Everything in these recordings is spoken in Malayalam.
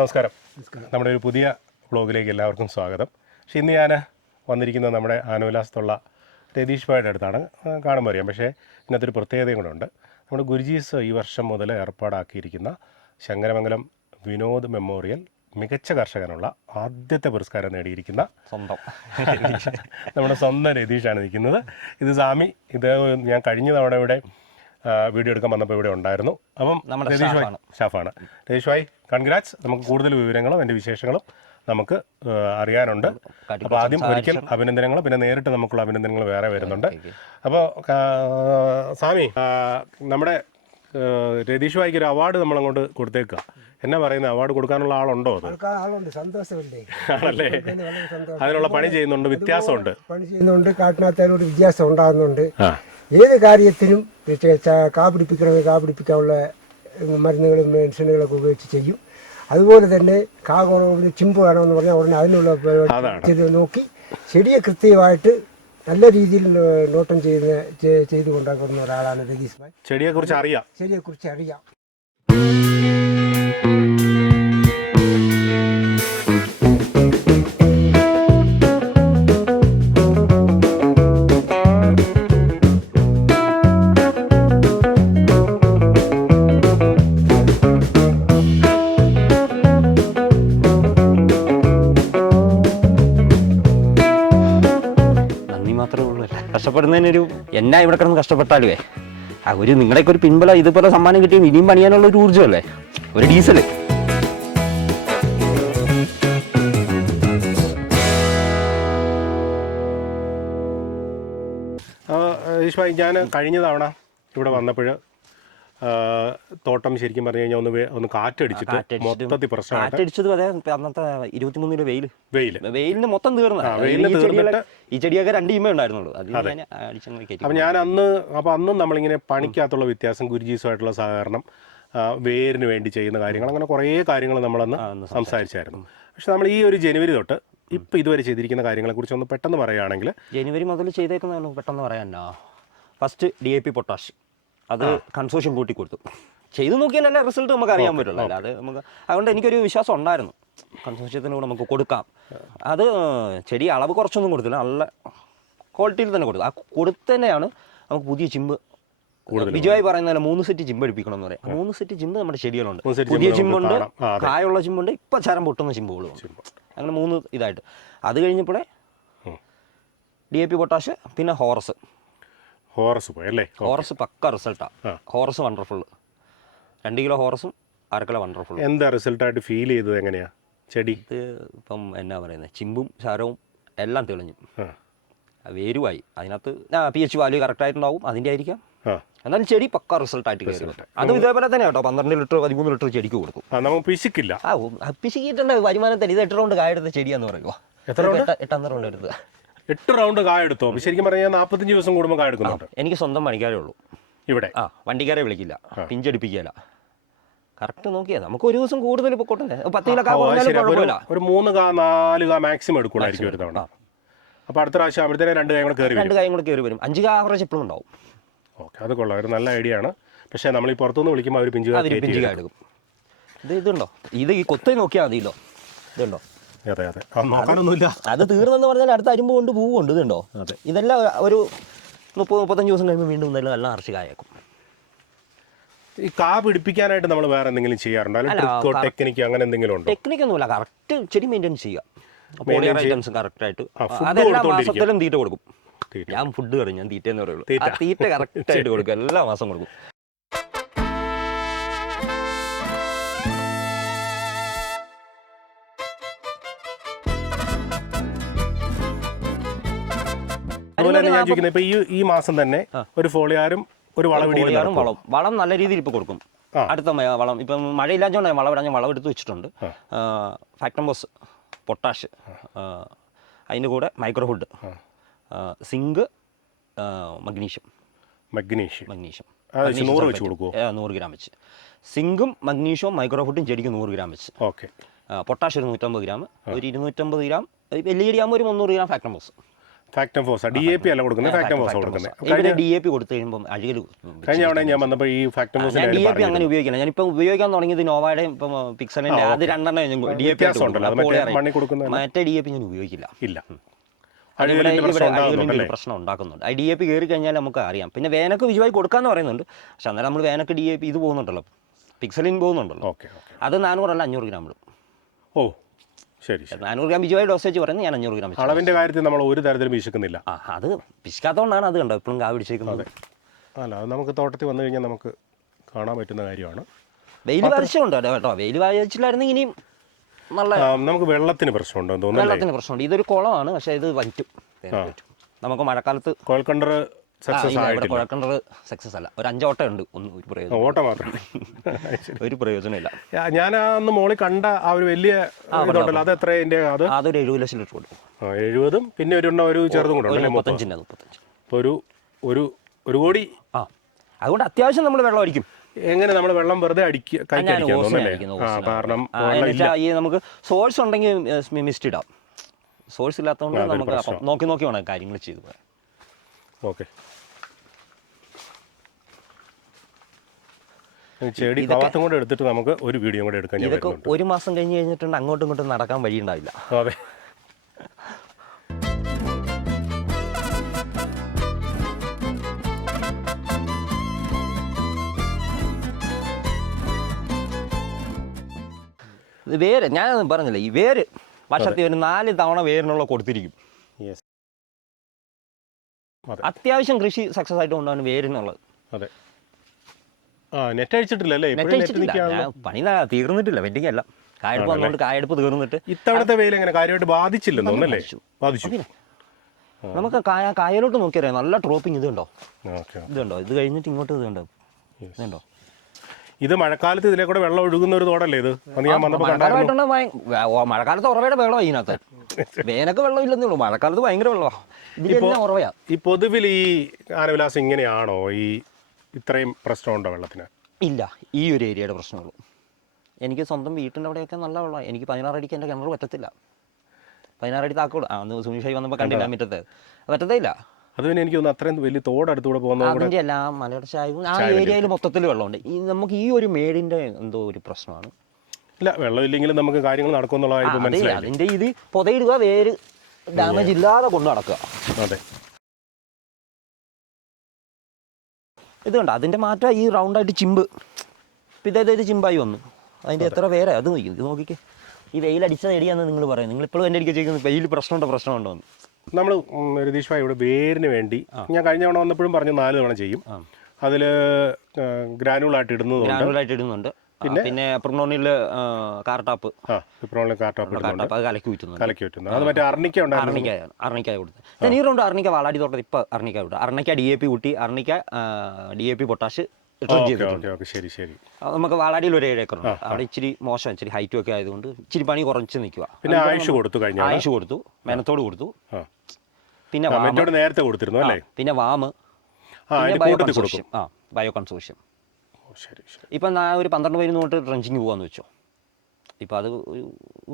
നമസ്കാരം. നമ്മുടെ ഒരു പുതിയ വ്ളോഗിലേക്ക് എല്ലാവർക്കും സ്വാഗതം. പക്ഷേ ഇന്ന് ഞാൻ വന്നിരിക്കുന്നത് നമ്മുടെ ആനവിലാസത്തുള്ള രതീഷ് ഭായിയുടെ അടുത്താണ്. കാണുമ്പോൾ അറിയാം. പക്ഷേ ഇന്നത്തൊരു പ്രത്യേകതയും കൂടെ ഉണ്ട്. നമ്മുടെ ഗുരുജീസ് ഈ വർഷം മുതൽ ഏർപ്പാടാക്കിയിരിക്കുന്ന ശങ്കരമംഗലം വിനോദ് മെമ്മോറിയൽ മികച്ച കർഷകനുള്ള ആദ്യത്തെ പുരസ്കാരം നേടിയിരിക്കുന്ന നമ്മുടെ സ്വന്തം രതീഷാണ് നിൽക്കുന്നത്. ഇത് സാമി. ഇത് ഞാൻ കഴിഞ്ഞ തവണ ഇവിടെ വീഡിയോ എടുക്കാൻ വന്നപ്പോൾ ഇവിടെ ഉണ്ടായിരുന്നു. അപ്പം രതീഷ് ഭായ് ഷാഫാണ്. രതീഷ് ഭായ്, കൺഗ്രാറ്റ്സ്. നമുക്ക് കൂടുതൽ വിവരങ്ങളും എൻ്റെ വിശേഷങ്ങളും നമുക്ക് അറിയാനുണ്ട്. അപ്പോൾ ആദ്യം ഒരിക്കൽ അഭിനന്ദനങ്ങൾ, പിന്നെ നേരിട്ട് നമുക്കുള്ള അഭിനന്ദനങ്ങൾ വേറെ വരുന്നുണ്ട്. അപ്പോൾ സാമി, നമ്മുടെ രതീഷ് ഭായിക്ക് ഒരു അവാർഡ് നമ്മളങ്ങോട്ട് കൊടുത്തേക്കുക. എന്നാ പറയുന്നത്, അവാർഡ് കൊടുക്കാനുള്ള ആളുണ്ടോ? അത് ആണല്ലേ? അതിനുള്ള പണി ചെയ്യുന്നുണ്ട്, വ്യത്യാസമുണ്ട്. പണി ചെയ്യുന്നുണ്ട്, കാട്ടിനകത്തായാലും ഒരു വ്യത്യാസം ഉണ്ടാകുന്നുണ്ട്. ഏത് കാര്യത്തിനും കാ പിടിപ്പിക്കണമെങ്കിൽ കാ പിടിപ്പിക്കാനുള്ള മരുന്നുകളും മെഡിസിനുകളൊക്കെ ഉപയോഗിച്ച് ചെയ്യും. അതുപോലെ തന്നെ കാ കുറവിന് ചിമ്പ് വേണമെന്ന് പറഞ്ഞാൽ ഉടനെ അതിനുള്ള ചെയ്ത് നോക്കി ചെടിയെ കൃത്യമായിട്ട് നല്ല രീതിയിൽ നോട്ടം ചെയ്തു കൊണ്ടാക്കുന്ന ഒരാളാണ് രതീഷ് ഭായ്. ചെടിയെക്കുറിച്ച് അറിയാം. കഷ്ടപ്പെടുന്നതിനൊരു എന്നാ ഇവിടെ കിടന്ന് കഷ്ടപ്പെട്ടാലുവേ ഒരു നിങ്ങളെയൊക്കെ ഒരു പിൻബലം ഇതുപോലെ സമ്മാനം കിട്ടിയ ഇനിയും പണിയാനുള്ള ഒരു ഊർജ്ജമല്ലേ, ഒരു ഡീസല്. രതീഷ് ഭായ്, ഞാൻ കഴിഞ്ഞ തവണ ഇവിടെ വന്നപ്പോൾ തോട്ടം ശരിക്കും പറഞ്ഞു കഴിഞ്ഞാൽ ഒന്ന് കാറ്റടിച്ചിട്ട് മൊത്തത്തിൽ പ്രശ്നമാണ്. കാറ്റടിച്ചത് അന്നത്തെ 23 കിലോ വെയിലിന് മൊത്തം തീർന്നു. ഈ ചെടിയൊക്കെ 2 ഇമ ഉണ്ടായിരുന്നുള്ളൂ. അപ്പം ഞാൻ അന്നും നമ്മളിങ്ങനെ പണിക്കകത്തുള്ള വ്യത്യാസം, ഗുരുജീസുമായിട്ടുള്ള സഹകരണം, വേരിന് വേണ്ടി ചെയ്യുന്ന കാര്യങ്ങൾ, അങ്ങനെ കുറേ കാര്യങ്ങൾ നമ്മളന്ന് സംസാരിച്ചായിരുന്നു. പക്ഷെ നമ്മൾ ഈ ഒരു ജനുവരി തൊട്ട് ഇപ്പം ഇതുവരെ ചെയ്തിരിക്കുന്ന കാര്യങ്ങളെക്കുറിച്ച് ഒന്ന് പെട്ടെന്ന് പറയുകയാണെങ്കിൽ, ജനുവരി മുതൽ ചെയ്തേക്കുന്ന പെട്ടെന്ന് പറയാനോ, ഫസ്റ്റ് DAP പൊട്ടാഷ് അത് കൺസോർഷ്യം കൂട്ടി കൊടുത്തു. ചെയ്തു നോക്കിയാൽ തന്നെ റിസൾട്ട് നമുക്ക് അറിയാൻ പറ്റുള്ളൂ. അത് നമുക്ക് അതുകൊണ്ട് എനിക്കൊരു വിശ്വാസം ഉണ്ടായിരുന്നു, കൺസോർഷ്യത്തിന് കൂടെ നമുക്ക് കൊടുക്കാം. അത് ചെടി അളവ് കുറച്ചൊന്നും കൊടുത്തില്ല, നല്ല ക്വാളിറ്റിയിൽ തന്നെ കൊടുത്തു. ആ കൊടുത്തന്നെയാണ് നമുക്ക് പുതിയ ചിമ്പ് വിജയ് പറയുന്നതല്ല 3 സെറ്റ് ചിമ്പ് എടുപ്പിക്കണം എന്ന് പറയാം. 3 സെറ്റ് ചിമ്പ് നമ്മുടെ ചെടികളുണ്ട്. പുതിയ ചിമ്പുണ്ട്, കായുള്ള ചിമ്പുണ്ട്, ഇപ്പം ചരം പൊട്ടുന്ന ചിമ്പുകളും. അങ്ങനെ 3 ഇതായിട്ട്. അത് കഴിഞ്ഞപ്പോഴേ DAP പൊട്ടാഷ്, പിന്നെ ഹോറസ് പക്ക റിസൾട്ടാണ്. ഹോറസ് വണ്ടർഫുൾ. 2 കിലോ ഹോറസും 1/2 കിലോ വണ്ടർഫുൾ. എന്താ റിസൾട്ടായിട്ട് ഫീൽ ചെയ്തത്? എങ്ങനെയാ ചെടി? ഇപ്പം എന്നാ പറയുന്നത്, ചിമ്പും ചാരവും എല്ലാം തെളിഞ്ഞു, വേരുവായി. അതിനകത്ത് pH വാല്യൂ കറക്റ്റായിട്ടുണ്ടാവും, അതിൻ്റെ ആയിരിക്കാം. എന്നാലും ചെടി പക്ക റിസൾട്ടായിട്ട് കയറി. അതും ഇതേപോലെ തന്നെ കേട്ടോ, 12 ലിറ്റർ 13 ലിറ്റർ ചെടിക്ക് കൊടുക്കും. നമുക്ക് പിശിക്കില്ല. പിശിക്കിട്ടുണ്ട് വരുമാനത്തിന്. ഇത് 8 റൗണ്ട് കായെടുത്ത ചെടിയാന്ന് പറയുമോ? 8 റൗണ്ട് എടുത്തത്. 8 റൗണ്ട് കായ എടുത്തോ? ശരിക്കും പറഞ്ഞാൽ 45 ദിവസം കൂടുമ്പോൾ കായ എടുക്കുന്നുണ്ട്. എനിക്ക് സ്വന്തം പണിക്കാരേ ഉള്ളൂ ഇവിടെ. വണ്ടിക്കാരെ വിളിക്കില്ല, പിഞ്ചടിപ്പിക്കില്ല. കറക്റ്റ് നോക്കിയാൽ നമുക്ക് ഒരു ദിവസം കൂടുതൽ പൊക്കോട്ടെ. 10 കിലോ ഒരു 3 കാ 4 കാ മാക്സിമം എടുക്കുള്ളായിരിക്കും ഒരു തവണ. അപ്പോൾ അടുത്ത പ്രാവശ്യം അവിടുത്തെ 2 കായും കൂടെ കയറി വരും. 5 കാ ആവറേജ് എപ്പോഴും ഉണ്ടാവും. ഓക്കെ, അത് കൊള്ളാം, ഒരു നല്ല ഐഡിയ ആണ്. പക്ഷേ നമ്മൾ ഈ പുറത്തുനിന്ന് വിളിക്കുമ്പോൾ അവർ പിഞ്ച് കായ എടുക്കും. ഇതുണ്ടോ, ഇത് ഈ കൊത്തേ നോക്കിയാൽ മതിയല്ലോ. ഇതുണ്ടോ? അതെ, നോക്കാനൊന്നുമില്ല. അത് തീർന്നെന്ന് പറഞ്ഞാൽ അടുത്ത അരുമ്പ് കൊണ്ട് പൂവുണ്ട്. ഇതുണ്ടോ? ഇതെല്ലാം ഒരു 30-35 ദിവസം കഴിയുമ്പോൾ വീണ്ടും നല്ല അർച്ചികായേക്കും. ഈ കാ പിടിപ്പിക്കാനായിട്ട് നമ്മൾ വേറെ എന്തെങ്കിലും ചെയ്യാറുണ്ടോ? ടെക്നിക്ക് അങ്ങനെ എന്തെങ്കിലും ഉണ്ടോ? ടെക്നിക്കൊന്നുമില്ല, കറക്റ്റ് ചെടി മെയിൻറ്റെയിൻ ചെയ്യുക. പോളിയർ ഐറ്റംസ് കറക്റ്റായിട്ട് അതെല്ലാ മാസത്തിലും തീറ്റ കൊടുക്കും. ഞാൻ ഫുഡ് കറി, ഞാൻ തീറ്റ എന്ന് പറയുള്ളൂ. തീറ്റ കറക്റ്റായിട്ട് കൊടുക്കും, എല്ലാ മാസം കൊടുക്കും. ഞാൻ ചോദിക്കുന്നത്, ഇപ്പൊ ഈ മാസം തന്നെ ഒരു ഫോളിയാറും ഒരു വളം നല്ല രീതിയിൽ ഇപ്പൊ കൊടുക്കും. അടുത്ത വളം ഇപ്പം മഴയില്ലാത്തതുകൊണ്ട് വളം എടുത്ത് വെച്ചിട്ടുണ്ട്. ഫാക്ടംബോസ്, പൊട്ടാഷ്, അതിൻ്റെ കൂടെ മൈക്രോഫുഡ്, സിങ്ക്, മഗ്നീഷ്യം 100 ഗ്രാം വെച്ച്. സിങ്കും മഗ്നീഷ്യവും മൈക്രോഫുഡും ചെടിക്ക് 100 ഗ്രാം വെച്ച്. പൊട്ടാഷ് ഒരു 150 ഗ്രാം, ഒരു 250 ഗ്രാം, വലിയ ചെടിയാകുമ്പോൾ ഒരു 300 ഗ്രാം ഫാക്ടംബോസ്. ഫാക്ടം ഫോസ DAP അല്ല കൊടുക്കുന്നത്, ഫാക്ടം ഫോസ കൊടുക്കുന്നത്. ഇവിടെ DAP കൊടുത്തു കഴിയുമ്പോൾ അഴുകൽ കഴിഞ്ഞ തവണ ഞാൻ വന്നപ്പോൾ ഈ ഫാക്ടം ഫോസിന്റെ DAP അങ്ങനെ ഉപയോഗിക്കണം. ഞാനിപ്പോൾ ഉപയോഗിക്കാൻ തുടങ്ങിയത് നോവയുടെയും ഇപ്പം പിക്സലിന്റെ അത് രണ്ടെണ്ണം DAP മണ്ണി കൊടുക്കുന്നത്. മറ്റേ DAP ഞാൻ ഉപയോഗിക്കില്ല. ഇല്ല, പ്രശ്നം ഉണ്ടാക്കുന്നുണ്ട്. DAP കയറി കഴിഞ്ഞാൽ നമുക്ക് അറിയാം. പിന്നെ വേനക്ക് വിജയമായി കൊടുക്കാന്ന് പറയുന്നുണ്ട്. പക്ഷെ അന്നേരം നമ്മൾ വേനക്ക് DAP ഇത് പോകുന്നുണ്ടല്ലോ, പിക്സലിൻ പോകുന്നുണ്ടല്ലോ. അത് 400 അല്ല 500 ഗ്രാം ഇടും. ഓ ശരി, 400 ഗ്രാം വിജയമായി ഡോസേജ് പറയുന്നത് ഞാൻ 500 ഗ്രാം. അളവിന്റെ കാര്യത്തിൽ നമ്മൾ ഒരു തരത്തിലും പിശുക്കുന്നില്ല. അത് പിശുക്കാത്തതുകൊണ്ടാണ് അത് കണ്ടോ എപ്പോഴും കാ പിടിച്ചേക്കുന്നത്. അല്ല, അത് നമുക്ക് തോട്ടത്തിൽ വന്നു കഴിഞ്ഞാൽ നമുക്ക് കാണാൻ പറ്റുന്ന കാര്യമാണ്. വെയിൽ വായിച്ചുണ്ട് കേട്ടോ, വെയിൽ വായിച്ചില്ലായിരുന്നെങ്കിൽ ഇനിയും നല്ല നമുക്ക് വെള്ളത്തിന് പ്രശ്നമുണ്ടോ തോന്നുന്നു. വെള്ളത്തിന് പ്രശ്നമുണ്ട്. ഇതൊരു കുളമാണ്, പക്ഷേ ഇത് വറ്റും. നമുക്ക് മഴക്കാലത്ത് കുഴൽക്കിണർ സക്സസ് അല്ല, ഒരു 5 ഓട്ടം ഉണ്ട്. ഒന്നും ഒരു പ്രയോജനം, ഓട്ടം മാത്രം ഒരു പ്രയോജനമില്ല. ഞാൻ അന്ന് മോളിൽ കണ്ട ആ ഒരു വലിയ ഇതുണ്ടല്ലോ, അത് എത്ര അതൊരു 70 ലക്ഷം ലിറ്റർ കൊടുക്കും. 70 പിന്നെ ഒരു ചെറുതും കൂടെ 35 ഇപ്പോൾ ഒരു കോടി. അതുകൊണ്ട് അത്യാവശ്യം നമ്മൾ വെള്ളം അടിക്കും. എങ്ങനെ നമ്മൾ വെള്ളം വെറുതെ കാരണം ഈ നമുക്ക് സോഴ്സ് ഉണ്ടെങ്കിൽ മിസ്റ്റ് ഇടാം. സോഴ്സ് ഇല്ലാത്തതുകൊണ്ട് നമുക്ക് നോക്കി വേണം കാര്യങ്ങൾ ചെയ്തു പോകാൻ. ഓക്കെ, ചെടി കവാത്തും കൂടെ എടുത്തിട്ട് നമുക്ക് ഒരു വീഡിയോ കൂടെ എടുക്കാൻ. ഇതൊക്കെ 1 മാസം കഴിഞ്ഞിട്ടുണ്ട്, അങ്ങോട്ടും ഇങ്ങോട്ടും നടക്കാൻ വഴി ഉണ്ടാവില്ല. അതെ, വേര് ഞാനൊന്നും പറഞ്ഞില്ല, ഈ വേര് വർഷത്തിൽ ഒരു 4 തവണ വേരിനുള്ള കൊടുത്തിരിക്കും. അത്യാവശ്യം കൃഷി സക്സസ് ആയിട്ട് കൊണ്ടുപോകാൻ വേരിനുള്ളത്. അതെ, നെറ്റ് അടിച്ചിട്ടില്ലല്ലേ? പണി തീർന്നിട്ടില്ല, വെറ്റിംഗ് അല്ല, കായെടുപ്പ് വന്നുകൊണ്ട് കായെടുപ്പ് തീർന്നിട്ട്. ഇത്തവണത്തെ വെയിൽ എങ്ങനെ കാര്യമായിട്ട് ബാധിച്ചില്ലെന്ന് തോന്നല്ലേ? ബാധിച്ചു. നമുക്ക് കായലോട്ട് നോക്കിയറിയാം, നല്ല ഡ്രോപ്പിംഗ്. ഇതുണ്ടോ, ഇത് കഴിഞ്ഞിട്ട് ഇങ്ങോട്ട് ഇതുണ്ടോ. ഇത് മഴക്കാലത്ത് ഇതിലെ കൂടെ വെള്ളം ഒഴുകുന്ന ഒരു തോടല്ലേ ഇത്? മഴക്കാലത്ത് ഉറവയുടെ വെള്ളം ഇതിനകത്ത്. വേനൊക്കെ വെള്ളം ഇല്ലെന്നേ ഉള്ളൂ, മഴക്കാലത്ത് ഭയങ്കര വെള്ളമാണ്. ഇതിലെല്ലാം ഉറവയാ. ഈ പൊതുവിൽ ഈ ആനവിലാസം ഇങ്ങനെയാണോ? ഈ ഇത്രയും പ്രശ്നമുണ്ടോ വെള്ളത്തിന്? ഇല്ല, ഈ ഒരു ഏരിയയുടെ പ്രശ്നമുള്ളൂ. എനിക്ക് സ്വന്തം വീട്ടിൻ്റെ അവിടെയൊക്കെ നല്ല വെള്ളമാണ്. എനിക്ക് 16 അടിക്ക് എൻ്റെ കിണർ പറ്റത്തില്ല. 16 അടി താക്കോളൂ. അന്ന് സുനിഷായി വന്നപ്പോൾ കണ്ടില്ല മുറ്റത്ത്, പറ്റത്തേ ഇല്ല. അത് പിന്നെ എനിക്ക് തോന്നുന്നു അത്രയും വലിയ തോടടുത്തൂടെ പോകുന്നത് അതിൻ്റെ എല്ലാം മലയുടെ ചായവും ആ ഏരിയയിൽ മൊത്തത്തിൽ വെള്ളമുണ്ട്. ഈ നമുക്ക് ഈ ഒരു മേടിൻ്റെ എന്തോ ഒരു പ്രശ്നമാണ്. ഇല്ല, വെള്ളം ഇല്ലെങ്കിലും നമുക്ക് കാര്യങ്ങൾ നടക്കുമെന്നുള്ള അതിൻ്റെ ഇത് പൊതയിടുക, വേര് ഡാമേജ് ഇല്ലാതെ കൊണ്ട് നടക്കുക. അതെ, ഇത് കണ്ട അതിൻ്റെ മാറ്റം ഈ റൗണ്ടായിട്ട് ചിമ്പ്. ഇപ്പം ഇതേത് ചിമ്പായി വന്നു. അതിൻ്റെ എത്ര പേരാ അത് നോക്കി. ഇത് നോക്കിക്കേ, ഈ വെയിലടിച്ച ചെടിയാണെന്ന് നിങ്ങൾ പറയുന്നത്. നിങ്ങളിപ്പോഴും എൻ്റെ എനിക്ക് ചോദിക്കുന്നത് വെയിൽ പ്രശ്നമുണ്ടോ എന്ന്. നമ്മൾ രതീഷ് ഭായി ഇവിടെ വേരിന് വേണ്ടി ഞാൻ കഴിഞ്ഞ തവണ വന്നപ്പോഴും പറഞ്ഞു 4 തവണ ചെയ്യും. അതിൽ ഗ്രാനുകളായിട്ട് ഇടുന്നുണ്ട്. പിന്നെ പ്രിമോണിൽ കാർട്ടാപ്പ് കലക്കി വിറ്റുന്നു. അത് മറ്റേ അർണിക്ക കൊടുത്ത്. ഞാൻ ഈ റൗണ്ട് അർണിക്ക വാളാടി തോട്ടത്തിൽ ഇപ്പം അർണിക്ക വിട്ടു. അർണിക്ക DAP കൂട്ടി, അർണിക്ക DAP പൊട്ടാഷ് ശരി. നമുക്ക് വാളാടിയിൽ ഒരു 7 ഏക്കറുണ്ട്. അവിടെ ഇച്ചിരി മോശം, ഇച്ചിരി ഹൈറ്റും ഒക്കെ ആയതുകൊണ്ട് ഇച്ചിരി പണി കുറച്ച് നിൽക്കുക. പിന്നെ ആയുഷ് കൊടുത്തു, മെനത്തോട് കൊടുത്തു. പിന്നെ നേരത്തെ കൊടുത്തിരുന്നു അല്ലേ? പിന്നെ വാമ്, ബയോ കൺസോർഷ്യം. ഇപ്പം ഒരു 12 പേര് തൊട്ട് ട്രഞ്ചിങ് പോകാമെന്ന് വെച്ചോ. ഇപ്പം അത്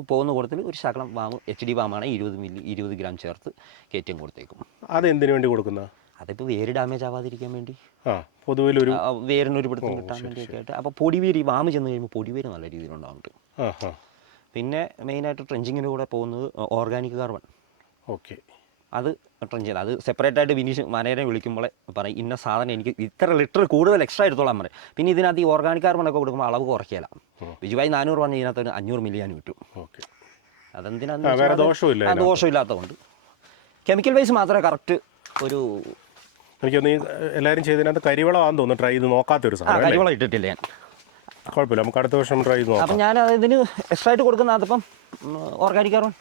പോകുന്ന കൂട്ടത്തിൽ ഒരു ശകലം വാമ്, HD വാമാണ് 20 ഗ്രാം ചേർത്ത് കയറ്റം കൊടുത്തേക്കും. അത് എന്തിനു വേണ്ടി കൊടുക്കുന്ന? അതിപ്പോൾ വേര് ഡാമേജ് ആവാതിരിക്കാൻ വേണ്ടി, പൊതുവിലൊരു വേരിനൊരു പിടുത്തം കിട്ടാൻ വേണ്ടിയൊക്കെ ആയിട്ട്. അപ്പോൾ പൊടിവേര്, ഈ വാമ് ചെന്ന് കഴിയുമ്പോൾ പൊടിവേര് നല്ല രീതിയിൽ ഉണ്ടാവുന്നുണ്ട്. പിന്നെ മെയിനായിട്ട് ട്രെഞ്ചിങ്ങിൻ്റെ കൂടെ പോകുന്നത് ഓർഗാനിക് കാർബൺ. അത് ട്രെഞ്ച് ചെയ്ത് അത് സെപ്പറേറ്റ് ആയിട്ട് വിനീഷ് മനേരെ വിളിക്കുമ്പോൾ പറയും ഇന്ന സാധനം എനിക്ക് ഇത്ര ലിറ്റർ കൂടുതൽ എക്സ്ട്രാ എടുത്തോളാൻ പറയും. പിന്നെ ഇതിനകത്ത് ഈ ഓർഗാനിക് കാർബണൊക്കെ കൊടുക്കുമ്പോൾ അളവ് കുറയ്ക്കില്ല. ബിജുവായി 400 പറഞ്ഞ് ഇതിനകത്ത് 500 മില്ലിയാണ് കിട്ടും. അതെന്തിനാന്ന് ദോഷമില്ലാത്തതുകൊണ്ട്. കെമിക്കൽ വൈസ് മാത്രമേ കറക്റ്റ് ഒരു എനിക്കൊന്ന് എല്ലാവരും ചെയ്തതിനകത്ത് കരിവളമാണെന്ന് തോന്നുന്നു. ട്രൈ ചെയ്ത് നോക്കാത്തൊരു സാധനം. കരിവളം ഇട്ടിട്ടില്ല ഞാൻ. കുഴപ്പമില്ല, നമുക്ക് അടുത്ത വർഷം ട്രൈ ചെയ്ത് നോക്കാം. അപ്പം ഞാൻ ഇതിന് എക്സ്ട്രാ ആയിട്ട് കൊടുക്കുന്ന അതിപ്പം ഓർഗാനിക് കാർബൺ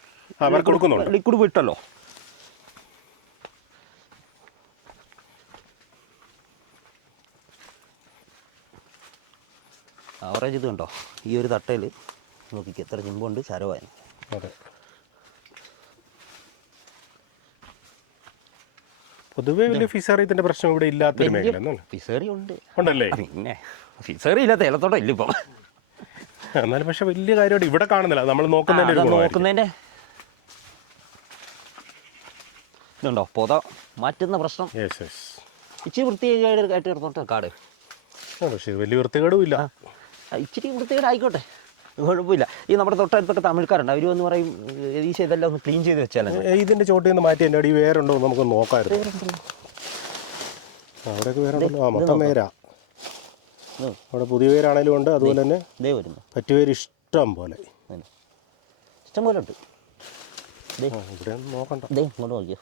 ലിക്വിഡ് വിട്ടല്ലോ. ആവറേജ് ഇത് കണ്ടോ, ഈ ഒരു തട്ടയിൽ നോക്കിക്ക് എത്ര ചിമ്പുണ്ട് ശരവാൻ. അതെ, പൊതുവേ വലിയ ഫിസറിയത്തിൻ്റെ പ്രശ്നം ഇവിടെ ഇല്ലാത്തൊരു മേഖല. ഫിസറി ഉണ്ടല്ലേ? പിന്നെ ഫിസറി ഇല്ലാത്ത ഏലത്തോട്ടം ഇല്ല ഇപ്പം. എന്നാലും പക്ഷെ വലിയ കാര്യമായിട്ട് ഇവിടെ കാണുന്നില്ല. നമ്മൾ നോക്കുന്നതിൻ്റെ ഇതുണ്ടോ പൊത മാറ്റുന്ന പ്രശ്നം യെസ് യെസ്. ഇച്ചിരി വൃത്തിയായിട്ട് എടുത്തോട്ടെ കാട്. പക്ഷേ വലിയ വൃത്തികേടും ഇല്ല. ഇച്ചിരി വൃത്തികേട് ആയിക്കോട്ടെ, കുഴപ്പമില്ല. ഈ നമ്മുടെ തൊട്ടടുത്തൊക്കെ തമിഴ്ക്കാരുണ്ട്, അവർ വന്ന് പറയും ഏകദേശം ഇതെല്ലാം ഒന്ന് ക്ലീൻ ചെയ്ത് വെച്ചാൽ ഇതിൻ്റെ ചോട്ടിൽ നിന്ന് മാറ്റി എൻ്റെ അടി വേരുണ്ടോ നമുക്ക് നോക്കാമായിരുന്നു. അവിടെയൊക്കെ വേരുണ്ടല്ലോ. ആ മൊത്തം വേരാ. അവിടെ പുതിയ പേരാണേലും ഉണ്ട്, അതുപോലെ തന്നെ ഇതേ വരുന്നു പറ്റുപേര് ഇഷ്ടം പോലെ ഇഷ്ടം പോലെ ഉണ്ട്. ഇവിടെ നോക്കണ്ട. ഇതേ ഇങ്ങോട്ട് നോക്കിയോ.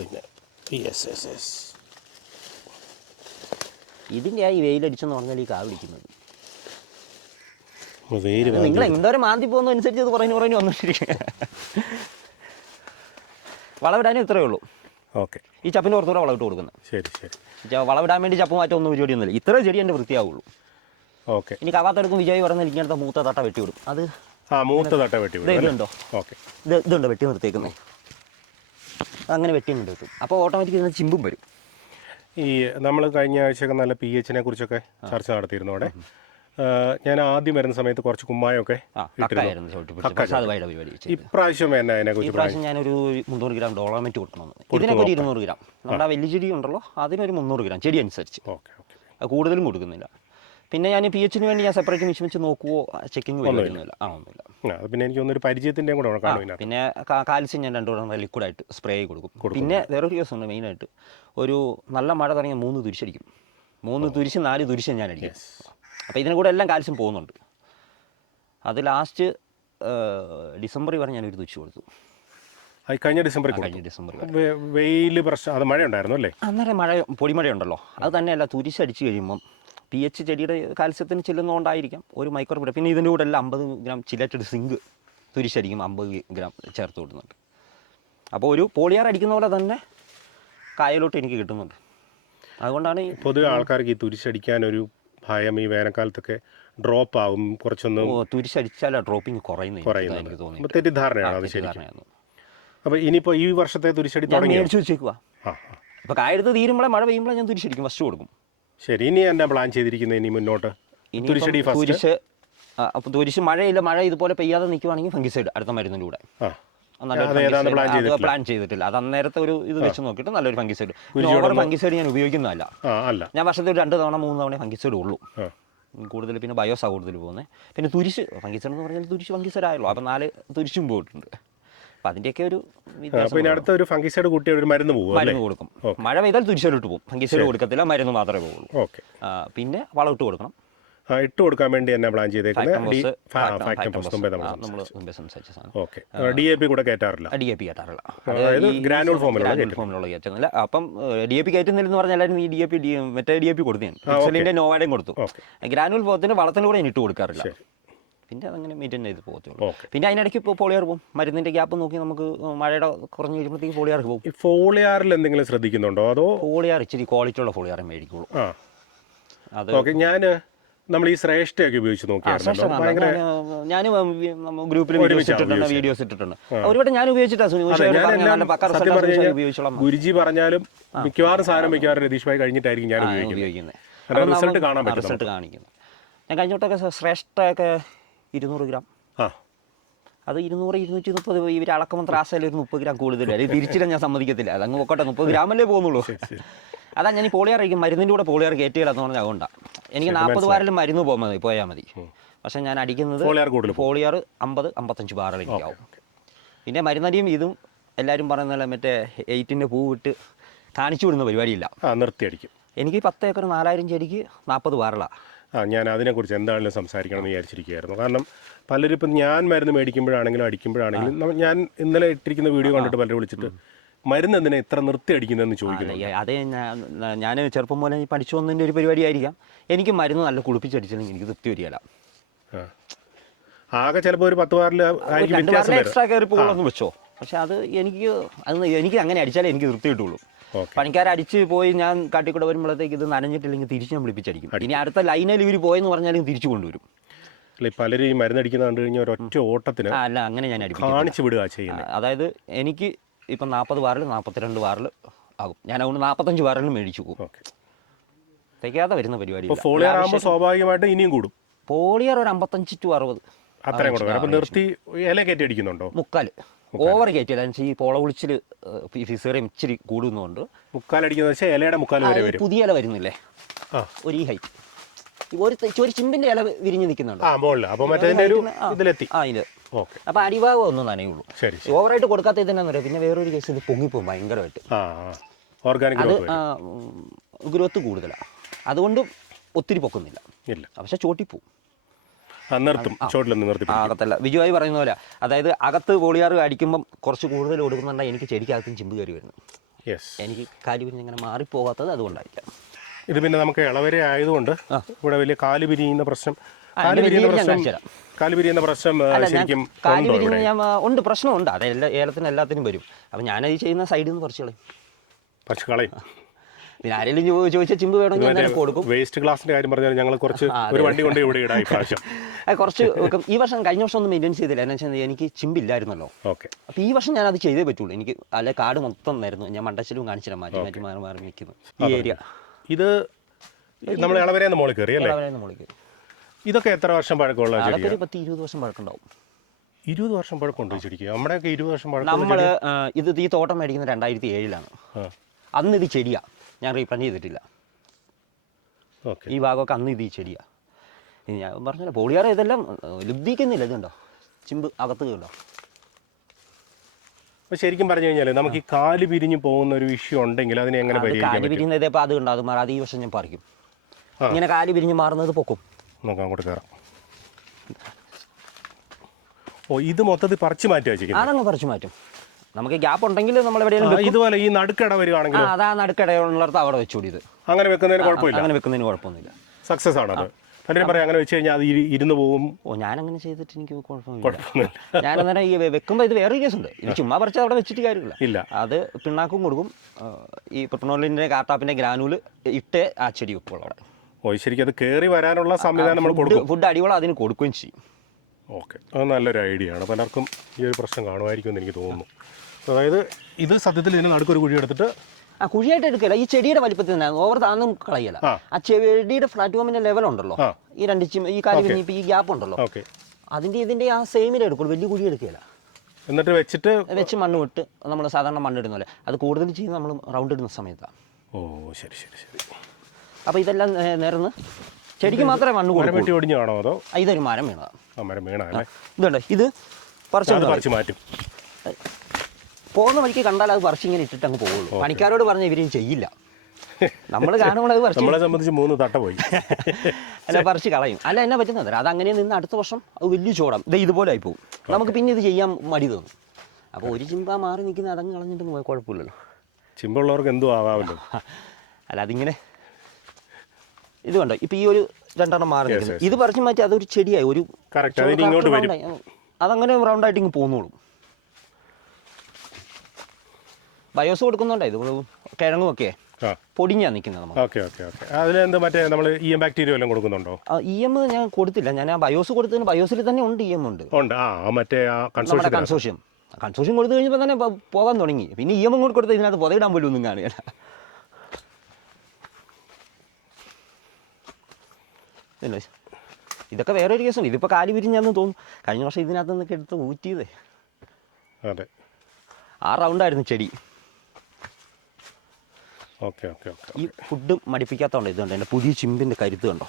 പിന്നെ യെസ് യെസ് യെസ്. ഇതിൻ്റെ ആ ഈ വെയിലടിച്ചെന്ന് പറഞ്ഞാൽ ഈ കാ പിടിക്കുന്നത് വേര് നിങ്ങൾ എന്തോരം മാന്തി പോകുന്ന അനുസരിച്ച് അത് പറഞ്ഞു വന്നിട്ടിരിക്കുക. വളവിടാനും ഇത്രയേ ഉള്ളൂ. ഓക്കെ. ഈ ചപ്പിൻ്റെ പുറത്തൂടെ വളമിട്ട് കൊടുക്കുന്നത്. ശരി ശരി. വളവിടാൻ വേണ്ടി ചപ്പ് മാറ്റം ഒന്നും പരിപാടിയൊന്നുമില്ല. ഇത്ര ചെടി എൻ്റെ വൃത്തിയാവുള്ളൂ. ഓക്കെ. ഇനി കവാത്തെടുക്കും വിജയ് പറഞ്ഞാൽ ഇങ്ങനത്തെ മൂത്ത തട്ട വെട്ടിവിടും. അത് മൂത്ത തട്ട വെട്ടി ഇതുണ്ടോ? ഓക്കെ. ഇതുണ്ടോ വെട്ടി നിർത്തിയേക്കുന്നത്? അങ്ങനെ വെട്ടി കൊണ്ട് കിട്ടും. അപ്പോൾ ഓട്ടോമാറ്റിക് ഇതിന് ചിമ്പും വരും. ഈ നമ്മൾ കഴിഞ്ഞ ആഴ്ചയൊക്കെ നല്ല PH കുറിച്ചൊക്കെ ചർച്ച നടത്തിയിരുന്നു അവിടെ. ഞാൻ ആദ്യം വരുന്ന സമയത്ത് കുറച്ച് കുമ്മായൊക്കെ ഇപ്രാവശ്യം എന്നാ അതിനെക്കുറിച്ച്? ഇപ്രാവശ്യം ഞാനൊരു 300 ഗ്രാം ഡോളോമെറ്റ് കൊടുക്കണമെന്ന്. ഇതിനൊക്കെ ഒരു 200 ഗ്രാം. നമ്മുടെ വലിയ ചെടി ഉണ്ടല്ലോ അതിനൊരു 300 ഗ്രാം ചെടി അനുസരിച്ച്. Okay okay. കൂടുതലും കൊടുക്കുന്നില്ല. പിന്നെ ഞാൻ PHന് വേണ്ടി ഞാൻ സെപ്പറേറ്റ് മിഷൻ വെച്ച് നോക്കുവോ ചെക്കിങ് വരുന്നില്ല. ഒന്നുമില്ല. പിന്നെ എനിക്ക് ഒന്നൊരു പരിചയത്തിൻ്റെയും കൂടെ കാണും. പിന്നെ കാൽസ്യം ഞാൻ 2 തവണ ലിക്വിഡായിട്ട് സ്പ്രേ കൊടുക്കും. പിന്നെ വേറൊരു കേസ് ഉണ്ട്. മെയിനായിട്ട് ഒരു നല്ല മഴ തുടങ്ങിയ 3 തുരിശടിക്കും. 3 തുരിശ് 4 തുരിശ് ഞാൻ അടിക്കും. അപ്പോൾ ഇതിന് കൂടെ എല്ലാം കാൽസ്യം പോകുന്നുണ്ട്. അത് ലാസ്റ്റ് ഡിസംബറിൽ വരെ ഞാനൊരു തുരിശ് കൊടുത്തു. കഴിഞ്ഞ ഡിസംബർ വെയിൽ പ്രശ്നം, അത് മഴ ഉണ്ടായിരുന്നു അല്ലേ? അന്നേരം പൊടിമഴയുണ്ടല്ലോ. അത് തന്നെയല്ല, തുരിശടിച്ച് കഴിയുമ്പം PH ചെടിയുടെ കാൽസ്യത്തിന് ചെല്ലുന്നതുകൊണ്ടായിരിക്കാം ഒരു മൈക്രോ. പിന്നെ ഇതിൻ്റെ കൂടെ എല്ലാം 50 ഗ്രാം ചിലറ്റഡ് സിങ്ക് തുരിശടിക്കും 50 ഗ്രാം ചേർത്ത് കൊടുക്കുന്നുണ്ട്. അപ്പോൾ ഒരു പോളിയാർ അടിക്കുന്ന പോലെ തന്നെ കായലോട്ട് എനിക്ക് കിട്ടുന്നുണ്ട്. അതുകൊണ്ടാണ് പൊതുവെ ആൾക്കാർക്ക് ഈ തുരിശടിക്കാനൊരു ഭയം. ഈ വേനൽക്കാലത്തൊക്കെ ഡ്രോപ്പ് ആകും കുറച്ചൊന്നും. തുരിശടിച്ചാൽ ഡ്രോപ്പിംഗ് കുറയുന്നത് തെറ്റിദ്ധാരണയാണ് അത്. ശരിക്കും അപ്പോൾ ഇനിയിപ്പോൾ ഈ വർഷത്തെ തുരിശടി തുടങ്ങി മേടിച്ചു വെച്ചേക്കുക. അപ്പോൾ കായെടുത്ത് തീരുമ്പോഴേ മഴ പെയ്യുമ്പോഴേ ഞാൻ തുരിശടിക്കും, ഫസ്റ്റ് കൊടുക്കും. ശരി. ഇനി എന്താ പ്ലാൻ ചെയ്തിരിക്കുന്നത് ഇനി മുന്നോട്ട്? തുരിശടി ഫസ്റ്റ്. അപ്പോൾ തുരിശ് മഴയില്ല, മഴ ഇതുപോലെ പെയ്യാതെ നിൽക്കുവാണെങ്കിൽ ഫംഗിസൈഡ് അടുത്ത മരുന്നിൻ്റെ കൂടെ പ്ലാൻ ചെയ്തിട്ടില്ല. അത് അന്നേരത്തെ ഒരു ഇത് വെച്ച് നോക്കിയിട്ട് നല്ലൊരു ഫംഗിസൈഡ്. ഓവർ ഫംഗിസൈഡ് ഞാൻ ഉപയോഗിക്കുന്നതല്ല. ഞാൻ വർഷത്തിൽ 2 തവണ 3 തവണ ഫംഗിസൈഡ് ഉള്ളൂ. കൂടുതൽ പിന്നെ ബയോസാണ് കൂടുതൽ പോകുന്നത്. പിന്നെ തുരിശ് ഫംഗിസൈഡ് എന്ന് പറഞ്ഞാൽ തുരിശ് ഫംഗിസൈഡ് ആയല്ലോ. അപ്പോൾ 4 തുരിശും പോയിട്ടുണ്ട്. അപ്പം അതിൻ്റെയൊക്കെ ഒരു അടുത്തൊരു ഫംഗിസൈഡ് കൂട്ടി ഒരു മരുന്ന് കൊടുക്കും. മഴ പെയ്താൽ തുരിശോട്ട് പോകും. ഫംഗിസൈഡ് കൊടുക്കത്തില്ല, മരുന്ന് മാത്രമേ പോകുള്ളൂ. പിന്നെ വളം ഇട്ട് കൊടുക്കണം. ഇട്ട് കൊടുക്കാൻ വേണ്ടി എന്നാ പ്ലാൻ ചെയ്തേക്കുന്നത്? DAP കൂടെ കയറ്റാറില്ല. DAP കയറ്റാറില്ല. ഗ്രാനുവൽ ഫോമിലുള്ള കയറ്റുന്നില്ല. അപ്പം DAP കയറ്റുന്നില്ലെന്ന് പറഞ്ഞാൽ എല്ലാവരും ഈ DAP മറ്റേ DAP കൊടുത്തേ നോവാഡയും കൊടുത്തു. ഗ്രാനുവൽ ഫോമത്തിന് വളത്തിന് കൂടെ ഇട്ട് കൊടുക്കാറില്ല. പിന്നെ അതങ്ങനെ മെയിൻറ്റെയിൻ ചെയ്ത് പോകത്തുള്ളൂ. പിന്നെ അതിനിടയ്ക്ക് ഇപ്പോൾ പോളിയാർ പോകും. മരുന്നിൻ്റെ ഗ്യാപ്പ് നോക്കി നമുക്ക് മഴയുടെ കുറഞ്ഞ് കഴിയുമ്പോഴത്തേക്ക് പോളിയാർ പോകും. ഫോളിയാറിൽ എന്തെങ്കിലും ശ്രദ്ധിക്കുന്നുണ്ടോ? അതോ പോളിയാർ ഇച്ചിരി ക്വാളിറ്റിയുള്ള പോളിയാറേ മേടിക്കുള്ളൂ. അത് ഞാൻ നമ്മൾ ഈ ശ്രേഷ്ഠയൊക്കെ ഉപയോഗിച്ച് നോക്കിയായിരുന്നു. ഞാൻ ഗ്രൂപ്പിൽ വീഡിയോസ് ഇട്ടിട്ടുണ്ട്. ഒരുപാട് ഞാൻ ഉപയോഗിച്ചിട്ടുള്ള ഗുരുജി പറഞ്ഞാലും മിക്കവാറും സാധനം മിക്കവാറും രതീഷ് ഭായി കഴിഞ്ഞിട്ടായിരിക്കും ഞാൻ ഉപയോഗിക്കുന്നത്. റിസൾട്ട് കാണിക്കുന്നത്. ഞാൻ കഴിഞ്ഞോട്ടൊക്കെ ശ്രേഷ്ഠയൊക്കെ 200 ഗ്രാം. അത് 200, 230 ഇവർ അളക്കുമ്പോൾ ത്രാസയിൽ ഒരു 30 ഗ്രാം കൂടുതൽ. അത് തിരിച്ചിടാൻ ഞാൻ സമ്മതിക്കത്തില്ല. അതങ്ങ് പൊക്കട്ടെ, 30 ഗ്രാമല്ലേ പോകുന്നുള്ളൂ. അതാ ഞാൻ ഈ പോളിയാർ കഴിക്കും. മരുന്നിൻ്റെ കൂടെ പോളിയാർ കയറ്റിയിടാന്ന് പറഞ്ഞാൽ അതുകൊണ്ടാണ് എനിക്ക് 40 ബാരലും മരുന്ന് പോയാൽ മതി. പക്ഷെ ഞാൻ അടിക്കുന്നത് പോളിയാർ 50-55 ബാരൽ എനിക്കാവും. പിന്നെ മരുന്നടിയും ഇതും എല്ലാവരും പറയുന്നതല്ല, മറ്റേ 8ൻ്റെ പൂവിട്ട് കാണിച്ചു വിടുന്ന പരിപാടിയില്ല, നിർത്തി അടിക്കും. എനിക്ക് 10 ഏക്കർ 4000 ചെടിക്ക് 40 ബാരലാണ്. ഞാൻ അതിനെക്കുറിച്ച് എന്താണെങ്കിലും സംസാരിക്കണം എന്ന് വിചാരിച്ചിരിക്കുകയായിരുന്നു. കാരണം പലരും ഇപ്പം ഞാൻ മരുന്ന് മേടിക്കുമ്പോഴാണെങ്കിലും അടിക്കുമ്പോഴാണെങ്കിലും ഞാൻ ഇന്നലെ ഇട്ടിരിക്കുന്ന വീഡിയോ കണ്ടിട്ട് പലരും വിളിച്ചിട്ട് മരുന്ന് എന്തിനാ ഇത്ര നിർത്തി അടിക്കുന്നതെന്ന് ചോദിക്കുന്നു. അതേ ഞാൻ ചെറുപ്പം പോലെ പഠിച്ചു വന്നതിൻ്റെ ഒരു പരിപാടിയായിരിക്കാം. എനിക്ക് മരുന്ന് നല്ല കുളിപ്പിച്ചടിച്ചില്ലെങ്കിൽ എനിക്ക് തൃപ്തി വരികയില്ല. ആകെ ചിലപ്പോൾ ഒരു 10 ബാറിൽ എക്സ്ട്രാ കയറി പോകുള്ളൂ വെച്ചോ. പക്ഷെ അത് എനിക്ക് അങ്ങനെ അടിച്ചാലേ എനിക്ക് തൃപ്തി കിട്ടുള്ളൂ. പണിക്കാരടിച്ച് പോയി ഞാൻ കാട്ടിക്കൂടെ വരുമ്പോഴത്തേക്ക് ഇത് നനഞ്ഞിട്ടില്ലെങ്കിൽ തിരിച്ച് ഞാൻ വിളിപ്പിച്ചടിക്കും. ഇനി അടുത്ത ലൈനിൽ ഇവർ പോയെന്ന് പറഞ്ഞാലും തിരിച്ചു കൊണ്ടുവരും. പലരും ഈ മരുന്നടിക്കുന്ന കണ്ടു കഴിഞ്ഞാൽ ഒരൊറ്റ ഓട്ടത്തിന് അല്ല അങ്ങനെ ഞാൻ കാണിച്ചു വിടുക ചെയ്യുന്നത്. അതായത് എനിക്ക് ഇപ്പം 40 ബാരൽ 42 ബാരൽ ആകും. ഞാൻ അതുകൊണ്ട് 45 ബാരലും മേടിച്ചു പോകും. തികയാതെ വരുന്ന പരിപാടി. ഫോളിയർ ആകുമ്പോൾ സ്വാഭാവികമായിട്ട് ഇനിയും കൂടും. പോളിയർ ഒരു 55 to 60 അത്രയും കൂടെ. അപ്പം നിർത്തി ഇല കയറ്റി അടിക്കുന്നുണ്ടോ? മുക്കാൽ ഓവർ കയറ്റില്ല ഈ പോള വിളിച്ചിൽ ഫിസേറിയം ഇച്ചിരി കൂടുന്നതുകൊണ്ട് മുക്കാലടിക്കുന്ന വെച്ചാൽ ഇലയുടെ മുക്കാൽ വരെ വരും. പുതിയ ഇല വരുന്നില്ലേ ഒരു ഈ ഹൈറ്റ് ഒരു ചിമ്പിന്റെ ഇല വിരിഞ്ഞ് നിൽക്കുന്നുണ്ട് അപ്പോൾ മറ്റേതിന്റെ ഒരു ഇതിലെത്തി. അപ്പൊ അടിഭാഗം ഒന്നും നനയുള്ളൂ. ഓവറായിട്ട് കൊടുക്കാത്ത ഇതെന്നു പറയാം. പിന്നെ വേറൊരു കേസ് ഇത് പൊങ്ങിപ്പോകും ഭയങ്കരമായിട്ട്. അത് ഗ്രോത്ത് കൂടുതലാണ്, അതുകൊണ്ട് ഒത്തിരി പൊക്കുന്നില്ല. പക്ഷെ ചോട്ടിപ്പോവും. അകത്തല്ല വിജുവായി പറയുന്ന പോലെ, അതായത് അകത്ത് പോളിയാർ അടിക്കുമ്പം കുറച്ച് കൂടുതൽ കൊടുക്കുന്നുണ്ട്. എനിക്ക് ചെടിക്കകത്തും ചിമ്പ് കയറി വരുന്നു. എനിക്ക് കാല് പിരിഞ്ഞ് ഇങ്ങനെ മാറിപ്പോകാത്തത് അതുകൊണ്ടായിരിക്കാം. ഇത് പിന്നെ നമുക്ക് ഇളവരെ ആയതുകൊണ്ട് ഇവിടെ വലിയ കാല് പിരിയുന്ന പ്രശ്നം ശരിക്കും ഉണ്ട്, പ്രശ്നമുണ്ട്. അത് ഏലത്തിന് എല്ലാത്തിനും വരും. അപ്പം ഞാനത് ചെയ്യുന്ന സൈഡിൽ നിന്ന് പറിച്ചു കളയും. പിന്നെ ആരെങ്കിലും ചോദിച്ചാൽ ചിമ്പ് വേണമെങ്കിൽ ഞാൻ കൊടുക്കും. വേസ്റ്റ് ഗ്ലാസിന്റെ കാര്യം പറഞ്ഞാൽ ഞങ്ങൾ കുറച്ച് ഒരു വണ്ടി കൊണ്ട് ഇവിടെ ഇടാം പ്രാവശ്യം. കുറച്ച് ഈ വർഷം കഴിഞ്ഞ വർഷം ഒന്നും മെയിൻറ്റെയിൻ ചെയ്തില്ല. എന്നു വെച്ചാൽ എനിക്ക് ചിമ്പില്ലായിരുന്നല്ലോ. അപ്പോൾ ഈ വർഷം ഞാനത് ചെയ്തേ പറ്റുള്ളൂ. എനിക്ക് അല്ലെ കാട് മൊത്തം നേരുന്നു. ഞാൻ മണ്ടച്ചിലും കാണിച്ചില്ല, മാറ്റി മാറി നിൽക്കുന്നു ഈ ഏരിയ. ഇത് നമ്മൾ ഇളവരെ മുകളിൽ കയറി അല്ലേ? ഇതൊക്കെ എത്ര വർഷം പഴക്കമുള്ള? 10-20 വർഷം പഴക്കമുണ്ടാവും. 20 വർഷം പഴക്കമുണ്ട് ചെടിക്ക്. നമ്മുടെയൊക്കെ 20 വർഷം പഴക്കം. നമ്മൾ ഈ തോട്ടം മേടിക്കുന്നത് 2007 അന്ന് ഇത് ചെടിയാ, ഞാൻ റീപ്ലാന്റ് ചെയ്തിട്ടില്ല. ഈ ഭാഗമൊക്കെ അന്ന് ഇത് ഈ ചെടിയാ. ഞാൻ പറഞ്ഞല്ലോ പോളിയാർ ഇതെല്ലാം ലുബ്ധിക്കുന്നില്ല. ഇതുണ്ടോ ചിമ്പ് അകത്ത് കണ്ടോ? അപ്പോൾ ശരിക്കും പറഞ്ഞു കഴിഞ്ഞാൽ നമുക്ക് ഈ കാല് പിരിഞ്ഞ് പോകുന്ന ഒരു വിഷയം ഉണ്ടെങ്കിൽ അതിനെ എങ്ങനെ പരിഹരിക്കാൻ പറ്റും? കാല് പിരിയുന്നത് ഇപ്പോൾ അത് കണ്ടോ, അത് മാറി. അത് ഈ വർഷം ഞാൻ പറിക്കും. ഇങ്ങനെ കാല് പിരിഞ്ഞ് മാറുന്നത് പൊക്കും. നോക്കാം, അങ്ങോട്ട് കയറാം. ഇത് മൊത്തത്തിൽ പറിച്ചു മാറ്റി വെച്ചിരിക്കുന്നത്. അതങ്ങ് പറിച്ചു മാറ്റും. നമുക്ക് ഗ്യാപ്പ് ഉണ്ടെങ്കിൽ നമ്മൾ എവിടെയെങ്കിലും ഇതുപോലെ ഈ നടുക്കട വരുവാണെങ്കിൽ അതാ നടുക്കടയുള്ളിടത്ത് അവിടെ വെച്ചുകൂടി. ഇത് അങ്ങനെ വെക്കുന്നതിന് കുഴപ്പമില്ല. അങ്ങനെ വെക്കുന്നതിന് കുഴപ്പമൊന്നുമില്ല. സക്സസ് ആണത്. പലരും പറയാം അങ്ങനെ വെച്ച് കഴിഞ്ഞാൽ അത് ഇരുന്ന് പോകും. ഞാനങ്ങനെ ചെയ്തിട്ട് എനിക്ക് കുഴപ്പമില്ല. ഞാനന്നേരം ഈ വെക്കുമ്പോൾ ഇത് വേറൊരു കേസുണ്ട്. ഇത് ചുമ്മാ പറിച്ചാൽ അവിടെ വെച്ചിട്ട് കാര്യമില്ല. അത് പിണ്ണാക്കും കൊടുക്കും. ഈ പ്രിപ്നോളിൻ്റെ കാർട്ടാപ്പിൻ്റെ ഗ്രാനൂല് ഇട്ട് ആ ചെടി വെക്കുള്ളൂ അവിടെ. ശരിക്കും അത് കയറി വരാനുള്ള സംവിധാനം നമ്മൾ കൊടുക്കും. ഫുഡ് അടിവളം അതിന് കൊടുക്കുകയും ചെയ്യും. ഓക്കെ, അത് നല്ലൊരു ഐഡിയ ആണ്. പലർക്കും ഈ ഒരു പ്രശ്നം കാണുമായിരിക്കും എന്ന് എനിക്ക് തോന്നുന്നു. അതായത് ഇത് സത്യത്തിൽ ഇതിന് നടുക്കൊരു കുഴി എടുത്തിട്ട് കുഴിയായിട്ട് എടുക്കില്ല. ഈ ചെടിയുടെ വലിപ്പത്തിൽ തന്നെ ഓവർ താന്നും കളയല. ആ ചെടിയുടെ പ്ലാറ്റ്ഫോമിന്റെ ലെവൽ ഉണ്ടല്ലോ, ഈ ഈ കാര്യം ഈ ഗ്യാപ്പ് ഉണ്ടല്ലോ, അതിന്റെ ഇതിന്റെ ആ സെയിമിൽ എടുക്കുള്ളൂ. വലിയ കുഴി എടുക്കില്ല. എന്നിട്ട് വെച്ച് മണ്ണ് വിട്ട് നമ്മൾ സാധാരണ മണ്ണിടുന്ന പോലെ. അത് കൂടുതൽ ചെയ്യുന്നത് നമ്മൾ റൗണ്ട് ഇടുന്ന സമയത്താണ്. ശരി. അപ്പോൾ ഇതെല്ലാം നേർന്ന് ചെടിക്ക് മാത്രമേ മണ്ണ് കൊടുക്കൂ. ഒടിഞ്ഞാണോ അതോ ഇതൊരു മരം വീണതാണ്. ഇതുണ്ട്, ഇത് പറിച്ച് മാറ്റും. പോകുന്ന വഴിക്ക് കണ്ടാൽ അത് പറിച്ച് ഇങ്ങനെ ഇട്ടിട്ട് അങ്ങ് പോകുള്ളൂ. പണിക്കാരോട് പറഞ്ഞാൽ ഇവരും ചെയ്യില്ല. നമ്മൾ കാണുമ്പോൾ അത് നമ്മളെ സംബന്ധിച്ച് 3 തട്ട പോയി. അല്ല പറിച്ച് കളയും. അല്ല എന്നാ പറ്റുന്നത് അത് അങ്ങനെ നിന്ന് അടുത്ത വർഷം അത് വലിയ ചോടാം. ഇത് ഇതുപോലെ ആയി പോകും. നമുക്ക് പിന്നെ ഇത് ചെയ്യാൻ മടി തോന്നും. അപ്പോൾ ഒരു ചിമ്പ മാറി നിൽക്കുന്ന അതങ്ങ് കളഞ്ഞിട്ട് കുഴപ്പമില്ലല്ലോ. ചിമ്പുള്ളവർക്ക് എന്തോ ആവാമല്ലോ. അല്ല അതിങ്ങനെ ഇത് കണ്ടോ, ഇപ്പം ഈ ഒരു 2 മാറി നിൽക്കുന്നത്. ഇത് പറിച്ച് മാറ്റി അതൊരു ചെടിയായി ഒരു അതങ്ങനെ റൗണ്ടായിട്ട് ഇങ്ങ് പോന്നോളും. ബയോസ് കൊടുക്കുന്നുണ്ടോ? ഇത് കിഴങ്ങും ഒക്കെ പൊടിഞ്ഞാ നിൽക്കുന്നത്. നമ്മൾ ബാക്ടീരിയ എല്ലാം കൊടുക്കുന്നുണ്ടോ? ഞാൻ കൊടുത്തില്ല. ഞാൻ ആ ബയോസ് കൊടുത്തതിന് ബയോസിൽ തന്നെ ഉണ്ട്. കൺസോഷ്യം കൊടുത്തു കഴിഞ്ഞപ്പോൾ തന്നെ പോകാൻ തുടങ്ങി. പിന്നെ കൂടി കൊടുത്ത് ഇതിനകത്ത് പുതയിടാൻ പോലും ഒന്നും കാണുകയില്ല. ഇതൊക്കെ വേറൊരു കേസുണ്ട്. ഇതിപ്പോൾ കാല് പിരിഞ്ഞാന്ന് തോന്നും. കഴിഞ്ഞ വർഷം ഇതിനകത്ത് നിന്നൊക്കെ എടുത്ത് ഊറ്റിയതേ. ആ റൗണ്ടായിരുന്നു ചെടി. ഈ ഫുഡ് മടിപ്പിക്കാത്തതുകൊണ്ട് ഇതുണ്ട്. എൻ്റെ പുതിയ ചിമ്പിൻ്റെ കരുത്ത് കണ്ടോ?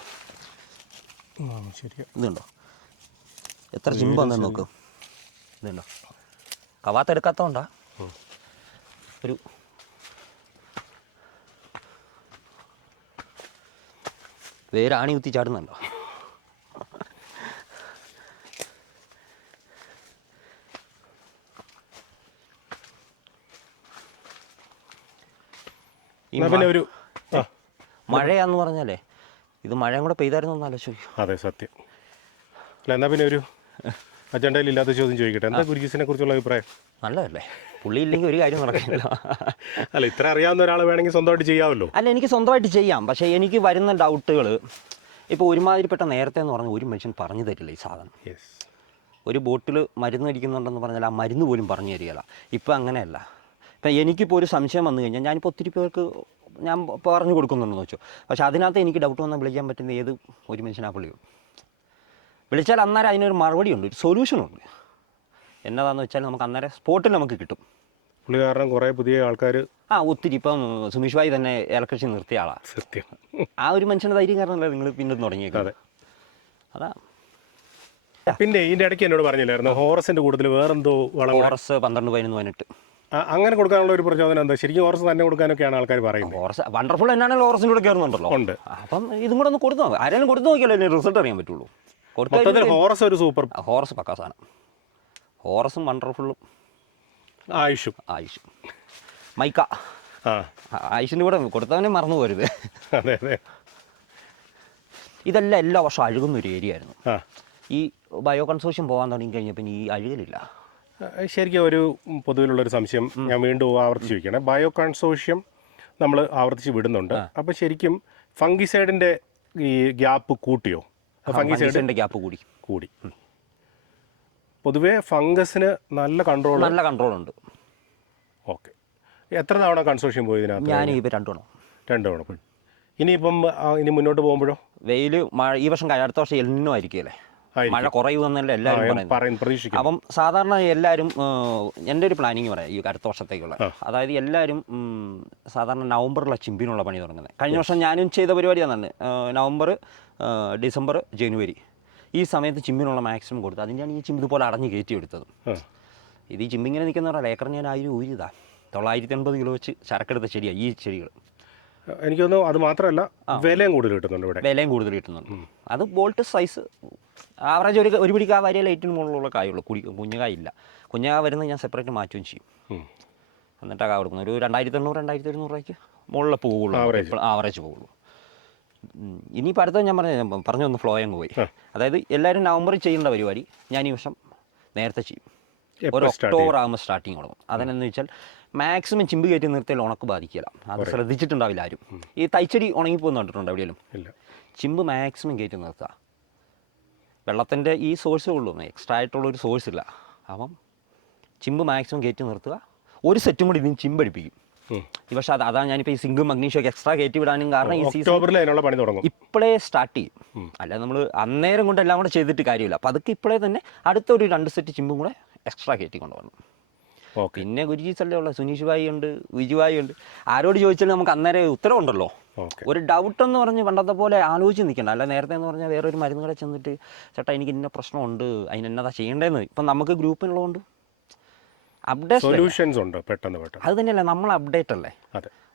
ഇതുണ്ടോ എത്ര ചിമ്പ് വന്നെന്ന് നോക്ക്. ഇതുണ്ടോ കവാത്തെടുക്കാത്തതുകൊണ്ടാ. ഒരു വേരാണി കുത്തി ചാടുന്നുണ്ടോ? മഴയാന്ന് പറഞ്ഞാലേ ഇത് മഴയും കൂടെ പെയ്തായിരുന്നു ഒന്ന് ആലോചിച്ചു. അതെ സത്യം. അല്ല എന്നാൽ പിന്നെ ഒരു അജണ്ടയിൽ ഇല്ലാത്ത ചോദ്യം ചോദിക്കട്ടെ. എന്താ ഗുരുജീസിനെ കുറിച്ചുള്ള അഭിപ്രായം? നല്ലതല്ലേ? പുള്ളി ഇല്ലെങ്കിൽ ഒരു കാര്യം നടക്കില്ല. അല്ല ഇത്ര അറിയാവുന്ന ഒരാൾ വേണമെങ്കിൽ സ്വന്തമായിട്ട് ചെയ്യാമല്ലോ. അല്ല എനിക്ക് സ്വന്തമായിട്ട് ചെയ്യാം. പക്ഷേ എനിക്ക് വരുന്ന ഡൗട്ടുകൾ ഇപ്പോൾ ഒരുമാതിരിപ്പെട്ട നേരത്തെ എന്ന് പറഞ്ഞാൽ ഒരു മനുഷ്യൻ പറഞ്ഞു തരില്ല ഈ സാധനം. ഒരു ബോട്ടിൽ മരുന്ന് അടിക്കുന്നുണ്ടെന്ന് പറഞ്ഞാൽ ആ മരുന്ന് പോലും പറഞ്ഞു തരികയില്ല. ഇപ്പം അങ്ങനെയല്ല. ഇപ്പം എനിക്കിപ്പോൾ ഒരു സംശയം വന്നു കഴിഞ്ഞാൽ ഞാനിപ്പോൾ ഒത്തിരി പേർക്ക് ഞാൻ പറഞ്ഞു കൊടുക്കുന്നുണ്ടെന്ന് വെച്ചു. പക്ഷേ അതിനകത്ത് എനിക്ക് ഡൗട്ട് വന്നാൽ വിളിക്കാൻ പറ്റുന്ന ഏത് ഒരു മനുഷ്യനാ പുള്ളിയോ വിളിച്ചാൽ അന്നേരം അതിനൊരു മറുപടി ഉണ്ട്, ഒരു സൊല്യൂഷനുണ്ട്. എന്നതാന്ന് വെച്ചാൽ നമുക്ക് അന്നേരം സ്പോട്ടിൽ നമുക്ക് കിട്ടും. പുള്ളി കാരണം കുറേ പുതിയ ആൾക്കാർ ഒത്തിരി. ഇപ്പം സുമേഷ് ഭായി തന്നെ ഇലക്ട്രീഷ്യൻ നിർത്തിയ ആളാണ്. സത്യം. ആ ഒരു മനുഷ്യൻ്റെ ധൈര്യം കാരണമല്ലേ നിങ്ങൾ പിന്നെ തുടങ്ങിയത്. അതാ. പിന്നെ ഇതിൻ്റെ ഇടയ്ക്ക് എന്നോട് പറഞ്ഞില്ലായിരുന്നു ഹോറസിൻ്റെ കൂടുതൽ വേറെന്തോ വളം? ഹോറസ് 12, 11, 18 അങ്ങനെ കൊടുക്കാനുള്ള ഒരു പ്രചോദനം എന്താ? ശരിക്കും ഹോറസ് തന്നെ കൊടുക്കാനൊക്കെയാണ് ആൾക്കാർ പറയുന്നത്. ഹോറസ് വണ്ടർഫുൾ എന്നാണെങ്കിൽ ഹോറസിൻ്റെ കൂടെ കയറുന്നുണ്ടല്ലോ. ഉണ്ട്. അപ്പം ഇതും കൂടെ ഒന്ന് കൊടുത്തു നോക്കാം. ആരെങ്കിലും കൊടുത്തു നോക്കിയാലേ റിസൾട്ട് അറിയാൻ പറ്റുള്ളൂ. മൊത്തത്തിൽ ഹോറസ് ഒരു സൂപ്പർ. ഹോറസ് പക്കാ സാധനം. ഹോറസും വണ്ടർഫുള്ളും ആയുഷും മൈക്ക ആയുഷിൻ്റെ കൂടെ കൊടുത്തവനെ മറന്നു പോരുത്. അതെ അതെ. ഇതെല്ലാം എല്ലാ വർഷവും അഴുകുന്നൊരു ഏരിയ ആയിരുന്നു. ഈ ബയോ കൺസോർഷ്യം പോകാൻ തുടങ്ങി കഴിഞ്ഞാൽ പിന്നെ ഈ അഴുകലില്ല. ശരിക്കും ഒരു പൊതുവിലുള്ളൊരു സംശയം ഞാൻ വീണ്ടും ആവർത്തിച്ച് ചോദിക്കണേ. ബയോ കൺസോർഷ്യം നമ്മൾ ആവർത്തിച്ച് വിടുന്നുണ്ട്. അപ്പോൾ ശരിക്കും ഫംഗിസൈഡിൻ്റെ ഈ ഗ്യാപ്പ് കൂട്ടിയോ? ഫംഗിസൈഡിൻ്റെ ഗ്യാപ്പ് കൂടി. പൊതുവേ ഫംഗസിന് നല്ല കൺട്രോൾ ഉണ്ട്. ഓക്കെ. എത്ര തവണ കൺസോർഷ്യം പോയി ഇതിനകത്ത്? ഞാനിപ്പോൾ 2 തവണ പോയി. ഇനിയിപ്പം ഇനി മുന്നോട്ട് പോകുമ്പോഴോ? വെയിൽ മഴ ഈ വർഷം അടുത്ത വർഷം എല്ലിനോ ആയിരിക്കുമല്ലേ, മഴ കുറയുമെന്നല്ലേ എല്ലാവരും പ്രതീക്ഷിക്കും. അപ്പം സാധാരണ എല്ലാവരും എൻ്റെ ഒരു പ്ലാനിങ് പറയാം ഈ അടുത്ത വർഷത്തേക്കുള്ള. അതായത് എല്ലാവരും സാധാരണ നവംബറിലെ ചിമ്പിനുള്ള പണി തുടങ്ങുന്നത്. കഴിഞ്ഞ വർഷം ഞാനും ചെയ്ത പരിപാടിയാണ്. നവംബർ, ഡിസംബർ, ജനുവരി ഈ സമയത്ത് ചിമ്പിനുള്ള മാക്സിമം കൊടുത്തു. അതിൻ്റെയാണ് ഈ ചിമ്പ് ഇതുപോലെ അടഞ്ഞ് കയറ്റി എടുത്തത്. ഇത് ഈ ചിമ്പിങ്ങനെ നിൽക്കുന്ന പറഞ്ഞാൽ ഏക്കറിന് ഞാൻ 1000 ഊരിതാ. 980 കിലോ വെച്ച് ചരക്കെടുത്ത ചെടിയാണ് ഈ ചെടികൾ. എനിക്ക് തോന്നുന്നു അത് മാത്രമല്ല വിലയും കൂടുതൽ കിട്ടുന്നുണ്ട് ഇവിടെ. വിലയും കൂടുതൽ കിട്ടുന്നുണ്ട്. അത് ബോൾട്ട് സൈസ് ആവറേജ് ഒരു പിടിക്ക് ആ വരിയിൽ 18 മുകളിലുള്ള കായുള്ളൂ. കുഞ്ഞുകായില്ല. കുഞ്ഞുകാ വരുന്നത് ഞാൻ സെപ്പറേറ്റ് മാറ്റുകയും ചെയ്യും. എന്നിട്ടാണ് കാ കൊടുക്കുന്നത്. ഒരു 2800, 2100 രൂപയ്ക്ക് മുകളിൽ പോവുള്ളൂ. ആവറേജ് പോവുള്ളൂ. ഇനിയിപ്പോൾ അടുത്തത് ഞാൻ പറഞ്ഞു വന്ന് ഫ്ലോ അങ്ങ് പോയി. അതായത് എല്ലാവരും നവംബറിൽ ചെയ്യേണ്ട പരിപാടി ഞാൻ ഈ വർഷം നേരത്തെ ചെയ്യും. ഒരു ഒക്ടോബർ ആകുമ്പോൾ സ്റ്റാർട്ടിങ് തുടങ്ങും. അതിനെന്ന് വെച്ചാൽ മാക്സിമം ചിമ്പ് കയറ്റി നിർത്തിയാൽ ഉണക്ക് ബാധിക്കില്ല. അത് ശ്രദ്ധിച്ചിട്ടുണ്ടാവില്ല ആരും. ഈ തൈച്ചെടി ഉണങ്ങിപ്പോകുന്ന കണ്ടിട്ടുണ്ടോ എവിടെയെങ്കിലും? ചിമ്പ് മാക്സിമം കയറ്റി നിർത്തുക. വെള്ളത്തിൻ്റെ ഈ സോഴ്സേ ഉള്ളൂ, എക്സ്ട്രാ ആയിട്ടുള്ളൊരു സോഴ്സ് ഇല്ല. അപ്പം ചിമ്പ് മാക്സിമം കയറ്റി നിർത്തുക. ഒരു സെറ്റും കൂടി ഇതിന് ചിമ്പടിപ്പിക്കും. ഈ പക്ഷേ അതാണ് ഞാനിപ്പോൾ ഈ സിങ്കും മഗ്നീഷ്യം ഒക്കെ എക്സ്ട്രാ കയറ്റി വിടാനും കാരണം ഈ ഒക്ടോബറിൽ അതിനുള്ള പണി തുടങ്ങും. ഇപ്പോഴേ സ്റ്റാർട്ട് ചെയ്യും. അല്ലാതെ നമ്മൾ അന്നേരം കൊണ്ട് എല്ലാം കൂടെ ചെയ്തിട്ട് കാര്യമില്ല. അപ്പോൾ അതൊക്കെ ഇപ്പോഴേ തന്നെ അടുത്തൊരു 2 സെറ്റ് ചിമ്പും കൂടെ എക്സ്ട്രാ കയറ്റി കൊണ്ടുവരണം. പിന്നെ ഗുരുജീസല്ലേ ഉള്ള സുനീഷ് ഭായി ഉണ്ട്, വിജു ഭായി ഉണ്ട്. ആരോട് ചോദിച്ചാലും നമുക്ക് അന്നേരം ഉത്തരവുണ്ടല്ലോ. ഒരു ഡൗട്ട് എന്ന് പറഞ്ഞ് പണ്ടത്തെ പോലെ ആലോചിച്ച് നിൽക്കണ്ട. അല്ല നേരത്തെ എന്ന് പറഞ്ഞാൽ വേറൊരു മരുന്ന് കടയിൽ ചെന്നിട്ട് ചേട്ടാ എനിക്ക് ഇന്ന പ്രശ്നമുണ്ട്, അതിനെന്നതാ ചെയ്യേണ്ടതെന്ന് ഇപ്പം നമുക്ക് ഗ്രൂപ്പിലുള്ളതുകൊണ്ട് അപ്ഡേറ്റ് സൊല്യൂഷൻസ് ഉണ്ട്. പെട്ടെന്ന് അത് തന്നെയല്ലേ നമ്മൾ അപ്ഡേറ്റ് അല്ലേ.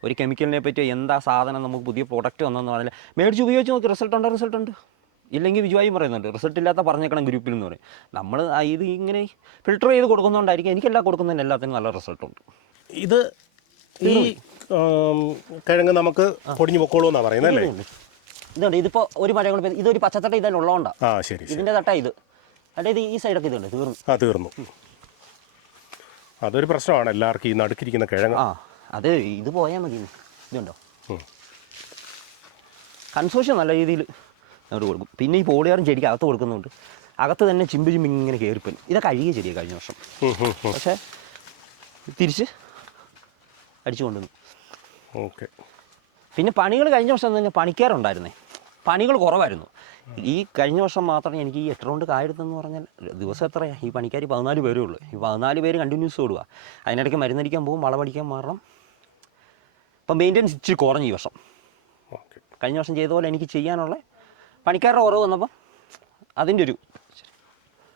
ഒരു കെമിക്കലിനെ പറ്റി എന്താ സാധനം, നമുക്ക് പുതിയ പ്രോഡക്റ്റ് വന്നെന്ന് പറഞ്ഞാൽ മേടിച്ച് ഉപയോഗിച്ച് നോക്കി. റിസൾട്ട് ഉണ്ട്. ഇല്ലെങ്കിൽ വിജുവായും പറയുന്നുണ്ട് റിസൾട്ട് ഇല്ലാത്ത പറഞ്ഞേക്കണം ഗ്രൂപ്പിൽ എന്ന് പറയും. നമ്മൾ ഇത് ഇങ്ങനെ ഫിൽട്ടർ ചെയ്ത് കൊടുക്കുന്നതുകൊണ്ടായിരിക്കും എനിക്കെല്ലാം കൊടുക്കുന്നതിന് എല്ലാത്തിനും നല്ല റിസൾട്ടുണ്ട്. ഇത് ഈ കിഴങ്ങ് നമുക്ക് പൊടിഞ്ഞു പൊക്കോളൂ എന്നാണ് പറയുന്നത് അല്ലേ? ഇതുണ്ട്. ഇതിപ്പോൾ ഒരു മഴ കൊണ്ട് ഇതൊരു പച്ചത്തട്ട ഇതിലുള്ളതുകൊണ്ടാണ്. ശരി. ഇതിൻ്റെ തട്ട ഇത് അതായത് ഈ സൈഡൊക്കെ ഇതുണ്ട്. തീർന്നു. അതൊരു പ്രശ്നമാണ് എല്ലാവർക്കും ഈ നടുക്കിരിക്കുന്ന കിഴങ്ങ്. അത് ഇത് പോയാൽ മതി. ഇതുണ്ടോ കൺസോർഷ്യം നല്ല രീതിയിൽ അങ്ങോട്ട് കൊടുക്കും. പിന്നെ ഈ പോളിയാറും ചെടിക്ക് അകത്ത് കൊടുക്കുന്നുണ്ട്. അകത്ത് തന്നെ ചിമ്പ് ഇങ്ങനെ കയറിപ്പോയി. ഇതൊക്കെ അഴുകിയ ചെടിയാണ് കഴിഞ്ഞ വർഷം. പക്ഷേ തിരിച്ച് അടിച്ചു കൊണ്ടുവന്നു. പിന്നെ പണികൾ കഴിഞ്ഞ വർഷം തന്നെ പണിക്കാറുണ്ടായിരുന്നേ. പണികൾ കുറവായിരുന്നു. ഈ കഴിഞ്ഞ വർഷം മാത്രമേ എനിക്ക് ഈ 8 റൗണ്ട് കായെടുത്തെന്ന് പറഞ്ഞാൽ ദിവസം എത്രയാണ്? ഈ പണിക്കാർ 14 പേരേ ഉള്ളൂ. ഈ 14 പേര് കണ്ടിന്യൂസ് ഓടുക. അതിനിടയ്ക്ക് മരുന്നടിക്കാൻ പോകും, വളമടിക്കാൻ മാറണം. അപ്പം മെയിൻ്റെനൻസ് ഇച്ചിരി കുറഞ്ഞു ഈ വർഷം. കഴിഞ്ഞ വർഷം ചെയ്ത പോലെ എനിക്ക് ചെയ്യാനുള്ള പണിക്കാരുടെ കുറവ് വന്നപ്പം അതിൻ്റെ ഒരു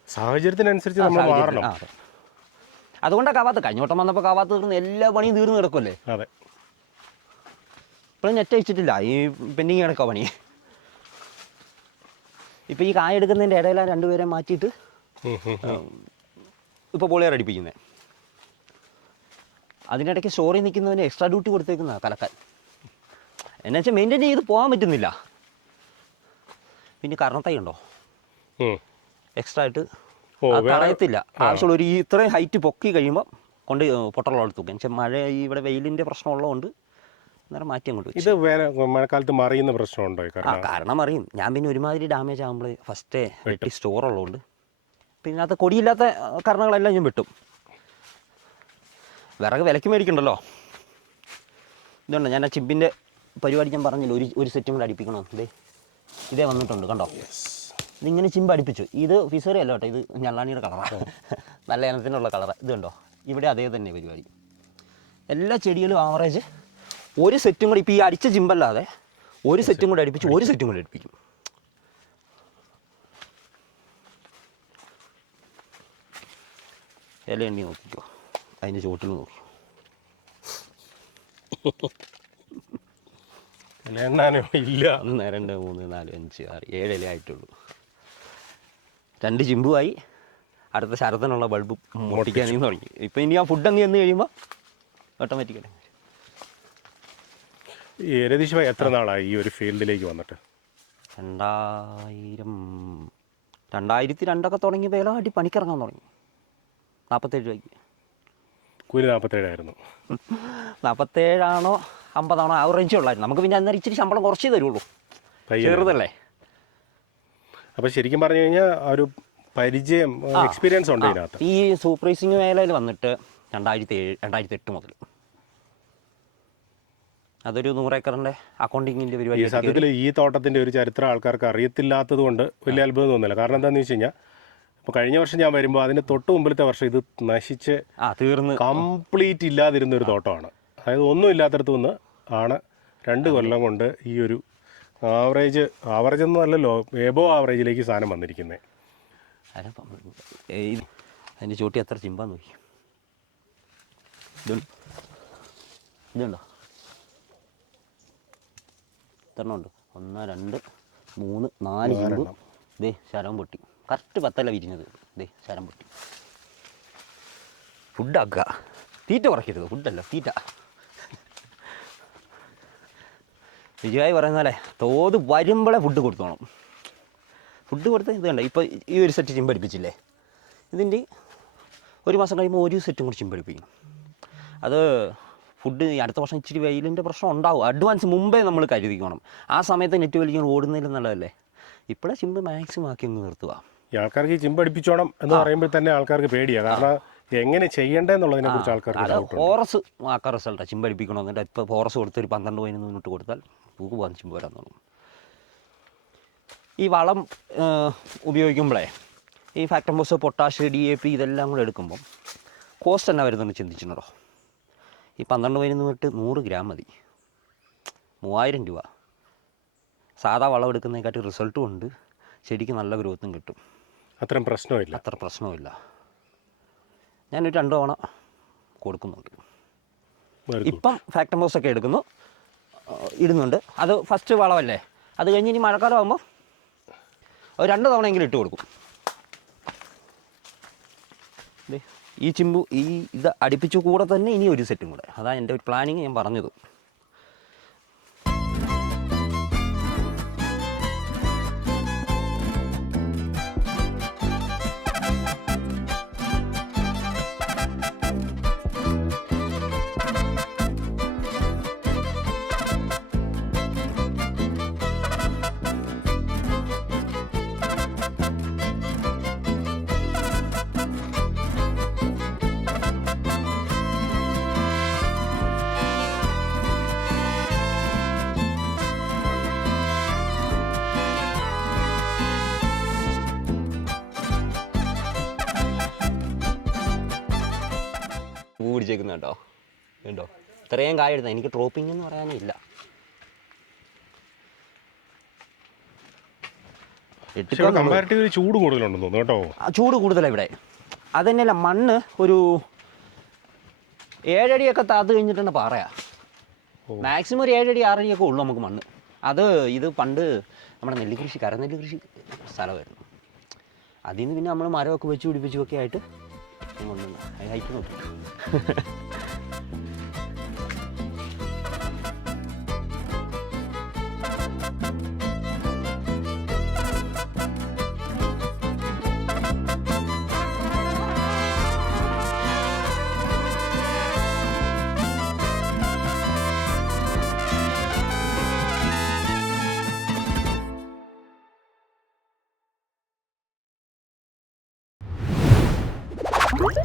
സാഹചര്യത്തിനനുസരിച്ച് നമ്മൾ മാറണം. അതുകൊണ്ടാണ് കാവാത്ത് കഴിഞ്ഞ വട്ടം വന്നപ്പോൾ കാവാത്ത് തീർന്ന് എല്ലാ പണിയും തീർന്ന് കിടക്കുമല്ലേ. ഇപ്പോഴും നെറ്റ് അയച്ചിട്ടില്ല. ഈ പെൻഡിങ് കിടക്കുക പണി. ഇപ്പം ഈ കായ എടുക്കുന്നതിൻ്റെ ഇടയിലാണ് 2 പേരെ മാറ്റിയിട്ട് ഇപ്പോൾ പോളിയർ അടിപ്പിക്കുന്നത്. അതിനിടയ്ക്ക് സ്റ്റോറിൽ നിൽക്കുന്നതിന് എക്സ്ട്രാ ഡ്യൂട്ടി കൊടുത്തേക്കുന്ന കലക്കാൻ. എന്നുവെച്ചാൽ മെയിൻറ്റെയിൻ ചെയ്ത് പോകാൻ പറ്റുന്നില്ല. പിന്നെ കർണത്തൈ ഉണ്ടോ എക്സ്ട്രാ ആയിട്ട് തടയത്തില്ല. ആവശ്യമുള്ള ഒരു ഇത്രയും ഹൈറ്റ് പൊക്കി കഴിയുമ്പോൾ കൊണ്ട് പൊട്ടലോട് തൂക്കും. എന്നുവെച്ചാൽ മഴ ഇവിടെ വെയിലിൻ്റെ പ്രശ്നമുള്ളതുകൊണ്ട് അന്നേരം മാറ്റി അങ്ങോട്ട് വെച്ചു. ഇത് മഴക്കാലത്ത് മറിയുന്ന പ്രശ്നമുണ്ടോ? കാരണം അറിയും. ഞാൻ പിന്നെ ഒരുമാതിരി ഡാമേജ് ആകുമ്പോൾ ഫസ്റ്റേ വെട്ടി സ്റ്റോർ ഉള്ളതുകൊണ്ട് പിന്നെ അത് കൊടിയില്ലാത്ത കർണകളെല്ലാം ഞാൻ വെട്ടും. വിറക് വിലയ്ക്ക് മേടിക്കണ്ടല്ലോ. ഇതുണ്ട്. ഞാൻ ആ ചിമ്പിൻ്റെ പരിപാടി ഞാൻ പറഞ്ഞില്ല, ഒരു സെറ്റും കൂടെ അടിപ്പിക്കണം. ഇതേ വന്നിട്ടുണ്ട് കണ്ടോ. ഇതിങ്ങനെ ചിമ്പ് അടിപ്പിച്ചു. ഇത് ഫിസറി അല്ല കേട്ടോ, ഇത് ഞള്ളാണിയുടെ കളറാണ്. നല്ല ഇനത്തിനുള്ള കളറ് ഇതുണ്ടോ, ഇവിടെ അതേ തന്നെ പരിപാടി. എല്ലാ ചെടികളും ആവറേജ് ഒരു സെറ്റും കൂടി, ഇപ്പോൾ ഈ അടിച്ച ചിമ്പല്ലാതെ ഒരു സെറ്റും കൂടി അടുപ്പിച്ച് ഒരു സെറ്റും കൂടി അടുപ്പിക്കും. ഇല എണ്ണി നോക്കിക്കോ, അതിൻ്റെ ചുവട്ടിൽ നോക്കിക്കോ. എണ്ണാനോ ഇല്ല. 1 2 3 4 5 6 7 ഇല ആയിട്ടുള്ളൂ. 2 ചിമ്പുമായി. അടുത്ത ശരത്തിനുള്ള ബൾബ് പൊട്ടിക്കാനീ തുടങ്ങി. ഇപ്പം ഇനി ആ ഫുഡ് അങ്ങ് ചെന്ന് കഴിയുമ്പോൾ ഓട്ടോമാറ്റിക്കലി. ഈ രതീഷ് ഭായി എത്ര നാളായി ഈ ഒരു ഫീൽഡിലേക്ക് വന്നിട്ട്? 2002 തുടങ്ങിയപ്പോൾ ഇലവാട്ടി പണിക്കിറങ്ങാൻ തുടങ്ങി. 47 രൂപയ്ക്ക്. കൂലി 47 ആയിരുന്നു. 47 50 ആ റേഞ്ച് ഉള്ളായിരുന്നു. നമുക്ക് പിന്നെ അന്നേരം ഇച്ചിരി ശമ്പളം കുറച്ചേ തരുള്ളൂ, ചെറുതല്ലേ. അപ്പോൾ ശരിക്കും പറഞ്ഞു കഴിഞ്ഞാൽ ഒരു പരിചയം, എക്സ്പീരിയൻസ് ഉണ്ട് ഇതിനകത്ത്. ഈ സൂപ്പർവൈസിങ് മേഖലയിൽ വന്നിട്ട് 2008 മുതൽ. അതൊരു 100 ഏക്കറിൻ്റെ അക്കൗണ്ടിങ്ങിൻ്റെ പരിപാടി. സത്യത്തിൽ ഈ തോട്ടത്തിൻ്റെ ഒരു ചരിത്രം ആൾക്കാർക്ക് അറിയത്തില്ലാത്തത് കൊണ്ട് വലിയ അത്ഭുതം തോന്നില്ല. കാരണം എന്താണെന്ന് വെച്ച് കഴിഞ്ഞാൽ ഇപ്പോൾ കഴിഞ്ഞ വർഷം ഞാൻ വരുമ്പോൾ അതിന് തൊട്ട് മുമ്പിലത്തെ വർഷം ഇത് നശിച്ച് തീർന്ന് കംപ്ലീറ്റ് ഇല്ലാതിരുന്ന ഒരു തോട്ടമാണ്. അതായത് ഒന്നും ഇല്ലാത്തടത്തു നിന്ന് ആണ് 2 കൊല്ലം കൊണ്ട് ഈ ഒരു ആവറേജ് ഒന്നും അല്ലല്ലോ, എബോ ആവറേജിലേക്ക് സാധനം വന്നിരിക്കുന്നത്. അതിൻ്റെ ചോട്ടി എത്ര ചിമ്പാന്ന് നോക്കി. ഇതുണ്ടോ, എത്ര ഉണ്ട്? 1 2 3 4 ചിമ്പ്. ദേ ശരം പൊട്ടി. കറക്റ്റ് 10 വിരിഞ്ഞത്. ദേ ശരം പൊട്ടി. ഫുഡാക്കുക, തീറ്റ കുറയ്ക്കരുത്. ഫുഡല്ല, തീറ്റ. വിജയമായി പറയുന്നാലേ തോത് വരുമ്പോഴേ ഫുഡ് കൊടുത്തോണം. ഫുഡ് കൊടുത്ത് ഇത് കണ്ട, ഇപ്പോൾ ഈ ഒരു സെറ്റ് ചിമ്പടിപ്പിച്ചില്ലേ, ഇതിൻ്റെ 1 മാസം കഴിയുമ്പോൾ ഒരു സെറ്റും കൂടി ചിമ്പടിപ്പിക്കും. അത് ഫുഡ് അടുത്ത വർഷം ഇച്ചിരി വെയിലിൻ്റെ പ്രശ്നം ഉണ്ടാവും. അഡ്വാൻസ് മുമ്പേ നമ്മൾ കരുതിക്കണം. ആ സമയത്ത് നെറ്റ് വലിക്കാൻ ഓടുന്നതിൽ നല്ലതല്ലേ. ഇപ്പോഴേ ചിമ്പ് മാക്സിമം ആക്കി ഒന്ന് നിർത്തുക. ഈ ആൾക്കാർക്ക് ഈ ചിമ്പടിപ്പിച്ചോണം എന്ന് പറയുമ്പോൾ തന്നെ ആൾക്കാർക്ക് പേടിയാണ്. കാരണം എങ്ങനെ ചെയ്യേണ്ടതെന്നുള്ളതിനെ കുറിച്ച് ആൾക്കാർക്ക് ഫോറസ് ആക്കാൻ റിസൾട്ടാണ്. ചിമ്പടിപ്പിക്കണം എന്നിട്ട് ഇപ്പോൾ ഫോറസ് കൊടുത്ത് ഒരു 12-15 മിനിറ്റ് കൊടുത്താൽ പൂക്ക് പോകാൻ ചിമ്പ് വരാൻ തുടങ്ങും. ഈ വളം ഉപയോഗിക്കുമ്പോഴേ ഈ ഫാക്ടംഫോസ്, പൊട്ടാഷ്, DAP ഇതെല്ലാം കൂടെ എടുക്കുമ്പം കോസ്റ്റ് തന്നെ വരുന്നുണ്ട് ചിന്തിച്ചിട്ടുണ്ടോ? ഈ 12-15 മിനിറ്റ് 100 ഗ്രാം മതി, 3000 രൂപ. സാധാ വളം എടുക്കുന്നതിനെക്കാട്ടി റിസൾട്ടും ഉണ്ട്, ചെടിക്ക് നല്ല ഗ്രോത്തും കിട്ടും. അത്ര പ്രശ്നമില്ല. ഞാനൊരു 2 തവണ കൊടുക്കുന്നുണ്ട്. ഇപ്പം ഫാക്ടംഫോസ് ഒക്കെ ഇടുന്നുണ്ട്. അത് ഫസ്റ്റ് വളമല്ലേ. അത് കഴിഞ്ഞ് ഇനി മഴക്കാലം ആകുമ്പോൾ ഒരു 2 തവണയെങ്കിലും ഇട്ട് കൊടുക്കും. ഈ ചിമ്പു ഇത് അടുപ്പിച്ചു കൂടെ തന്നെ ഇനി ഒരു സെറ്റും കൂടെ. അതാണ് എൻ്റെ ഒരു പ്ലാനിങ് ഞാൻ പറഞ്ഞത്. പിടിച്ചേക്കുന്ന കേട്ടോ, കേട്ടോ ഇത്രയും കായ എടുത്താൽ എനിക്ക് ഡ്രോപ്പിംഗ് എന്ന് പറയാനേ ഇല്ല. ചൂട് കൂടുതലുണ്ടെന്ന് തോന്നുന്നു കേട്ടോ. ചൂട് കൂടുതലാണ് ഇവിടെ. അത് തന്നെയല്ല, മണ്ണ് ഒരു 7 അടിയൊക്കെ താത്ത് കഴിഞ്ഞിട്ടുണ്ട് പാറയാ. മാക്സിമം ഒരു 7 അടി 6 അടിയൊക്കെ ഉള്ളൂ നമുക്ക് മണ്ണ്. ഇത് പണ്ട് നമ്മുടെ നെല്ലിക്കൃഷി, കരനെല്ല് കൃഷി സ്ഥലമായിരുന്നു. അതിൽ നിന്ന് പിന്നെ നമ്മൾ മരമൊക്കെ വെച്ച് പിടിപ്പിച്ചൊക്കെ ആയിട്ട് കൊണ്ടുവന്നു. ഹൈറ്റ് നോക്കി. What?